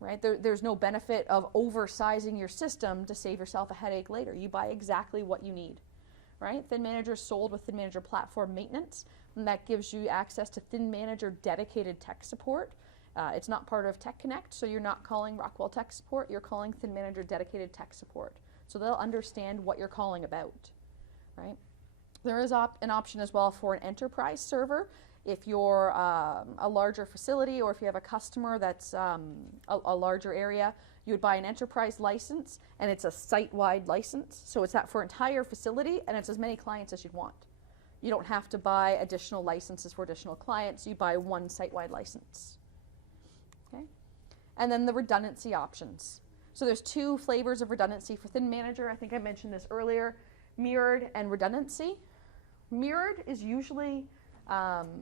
Right? There's no benefit of oversizing your system to save yourself a headache later. You buy exactly what you need. Right? ThinManager is sold with ThinManager Platform Maintenance, and that gives you access to ThinManager dedicated tech support. It's not part of Tech Connect, so you're not calling Rockwell Tech Support, you're calling ThinManager dedicated tech support. So they'll understand what you're calling about. Right? There is an option as well for an enterprise server. If you're a larger facility, or if you have a customer that's a larger area, you would buy an enterprise license, and it's a site-wide license. So it's that for entire facility, and it's as many clients as you'd want. You don't have to buy additional licenses for additional clients. You buy one site-wide license. Okay? And then the redundancy options. So there's 2 flavors of redundancy for ThinManager. I think I mentioned this earlier, mirrored and redundancy. Mirrored is usually,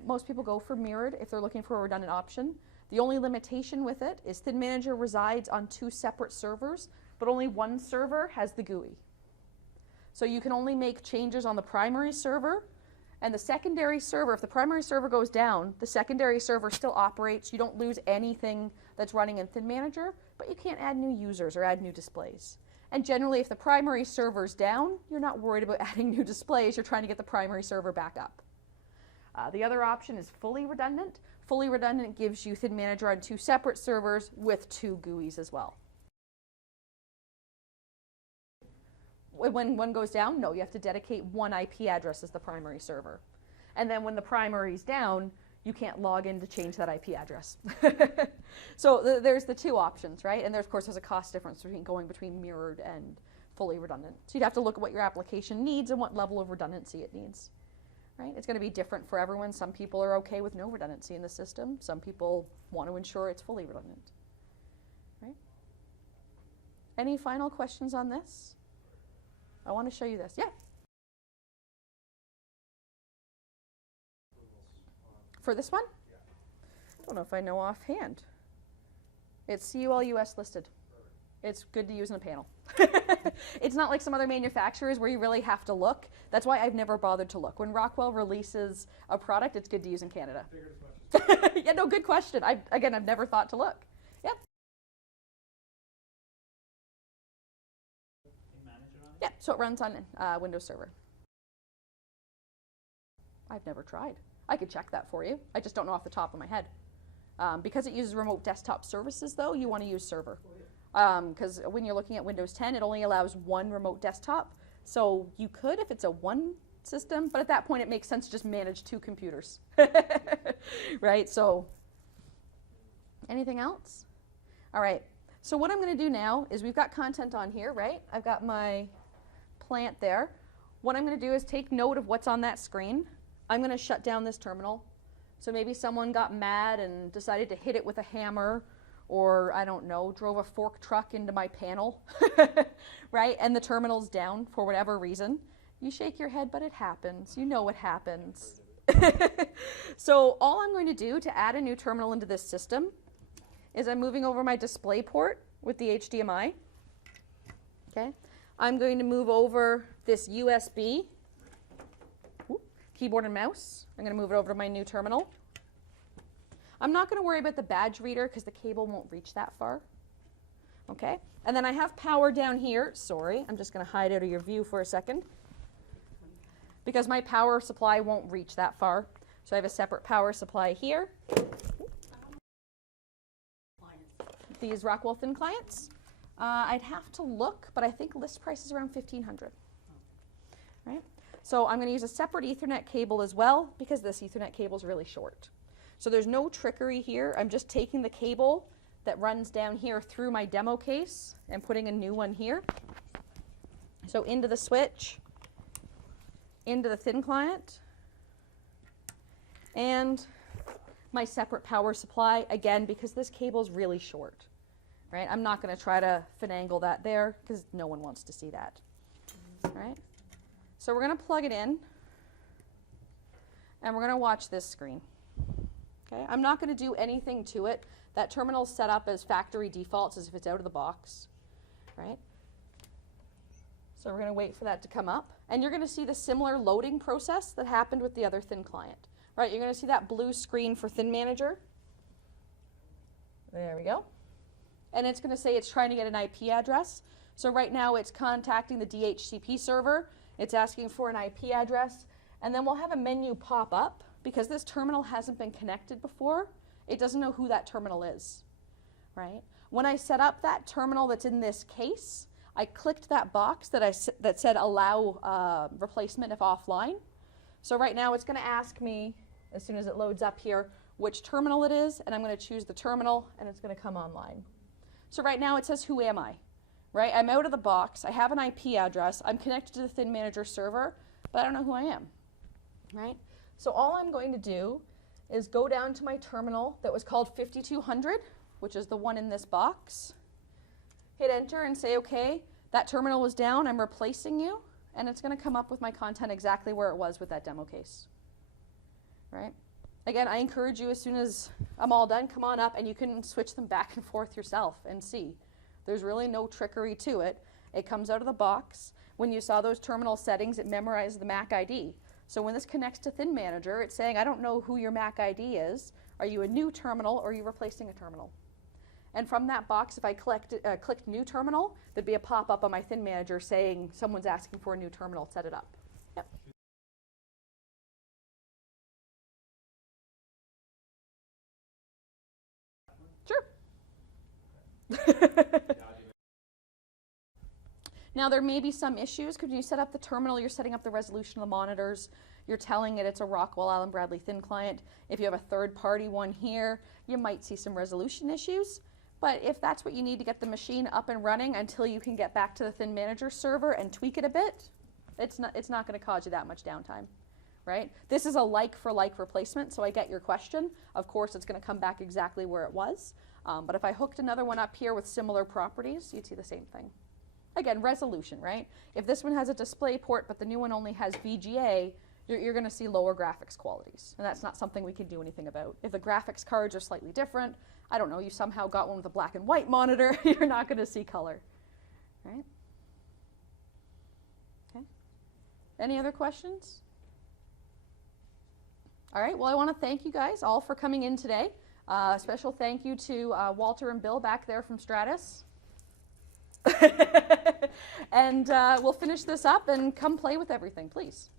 most people go for mirrored if they're looking for a redundant option. The only limitation with it is ThinManager resides on 2 separate servers, but only one server has the GUI. So you can only make changes on the primary server, and the secondary server, if the primary server goes down, the secondary server still operates. You don't lose anything that's running in ThinManager, but you can't add new users or add new displays. And generally, if the primary server's down, you're not worried about adding new displays. You're trying to get the primary server back up. The other option is fully redundant. Fully redundant gives you ThinManager on 2 separate servers with 2 GUIs as well. When one goes down, no, you have to dedicate one IP address as the primary server. And then when the primary is down, you can't log in to change that IP address. So there's the 2 options, right? And of course, there's a cost difference between mirrored and fully redundant. So you'd have to look at what your application needs and what level of redundancy it needs. Right? It's going to be different for everyone. Some people are okay with no redundancy in the system. Some people want to ensure it's fully redundant. Right? Any final questions on this? I want to show you this. Yeah? For this one? I don't know if I know offhand. It's CUL US listed. It's good to use in a panel. It's not like some other manufacturers where you really have to look. That's why I've never bothered to look. When Rockwell releases a product, it's good to use in Canada. Yeah, no, good question. I've never thought to look. Yeah. Yeah, so it runs on Windows Server. I've never tried. I could check that for you. I just don't know off the top of my head. Because it uses remote desktop services, though, you want to use Server. Because when you're looking at Windows 10, it only allows 1 remote desktop. So you could if it's a 1 system, but at that point it makes sense to just manage 2 computers. Right? So anything else? All right. So what I'm going to do now is we've got content on here, right? I've got my plant there. What I'm going to do is take note of what's on that screen. I'm going to shut down this terminal. So maybe someone got mad and decided to hit it with a hammer, or, I don't know, drove a fork truck into my panel, right? And the terminal's down for whatever reason. You shake your head, but it happens. You know what happens. So all I'm going to do to add a new terminal into this system is I'm moving over my display port with the HDMI. Okay. I'm going to move over this USB keyboard and mouse. I'm going to move it over to my new terminal. I'm not going to worry about the badge reader because the cable won't reach that far. Okay, and then I have power down here. Sorry, I'm just going to hide out of your view for a second because my power supply won't reach that far. So I have a separate power supply here. These Rockwell Thin clients. I'd have to look, but I think list price is around $1,500. Right? So I'm going to use a separate Ethernet cable as well because this Ethernet cable is really short. So there's no trickery here. I'm just taking the cable that runs down here through my demo case and putting a new one here. So into the switch, into the thin client, and my separate power supply, again, because this cable is really short, right? I'm not going to try to finagle that there because no one wants to see that, right? So we're going to plug it in, and we're going to watch this screen. Okay, I'm not going to do anything to it. That terminal is set up as factory defaults as if it's out of the box, right? So we're going to wait for that to come up, and you're going to see the similar loading process that happened with the other thin client, right? You're going to see that blue screen for ThinManager. There we go. And it's going to say it's trying to get an IP address. So right now it's contacting the DHCP server. It's asking for an IP address, and then we'll have a menu pop up because this terminal hasn't been connected before. It doesn't know who that terminal is, right? When I set up that terminal that's in this case, I clicked that box that said allow replacement if offline. So right now it's going to ask me, as soon as it loads up here, which terminal it is, and I'm going to choose the terminal, and it's going to come online. So right now it says, who am I? Right? I'm out of the box. I have an IP address. I'm connected to the ThinManager server, but I don't know who I am, right? So all I'm going to do is go down to my terminal that was called 5200, which is the one in this box. Hit enter and say, okay, that terminal was down, I'm replacing you, and it's going to come up with my content exactly where it was with that demo case, right? Again, I encourage you, as soon as I'm all done, come on up and you can switch them back and forth yourself and see. There's really no trickery to it. It comes out of the box. When you saw those terminal settings, it memorized the MAC ID. So when this connects to ThinManager, it's saying, I don't know who your MAC ID is. Are you a new terminal or are you replacing a terminal? And from that box, if I clicked new terminal, there'd be a pop-up on my ThinManager saying someone's asking for a new terminal, set it up. Yep. Sure. Now there may be some issues because when you set up the terminal, you're setting up the resolution of the monitors. You're telling it it's a Rockwell Allen Bradley Thin client. If you have a third-party one here, you might see some resolution issues. But if that's what you need to get the machine up and running until you can get back to the ThinManager server and tweak it a bit, it's not going to cause you that much downtime, right? This is a like-for-like replacement, so I get your question. Of course, it's going to come back exactly where it was. But if I hooked another one up here with similar properties, you'd see the same thing. Again, resolution, right? If this one has a display port, but the new one only has VGA, you're going to see lower graphics qualities. And that's not something we can do anything about. If the graphics cards are slightly different, I don't know, you somehow got one with a black and white monitor, you're not going to see color, right? Okay. Any other questions? All right, well, I want to thank you guys all for coming in today. Special thank you to Walter and Bill back there from Stratus. And we'll finish this up and come play with everything, please.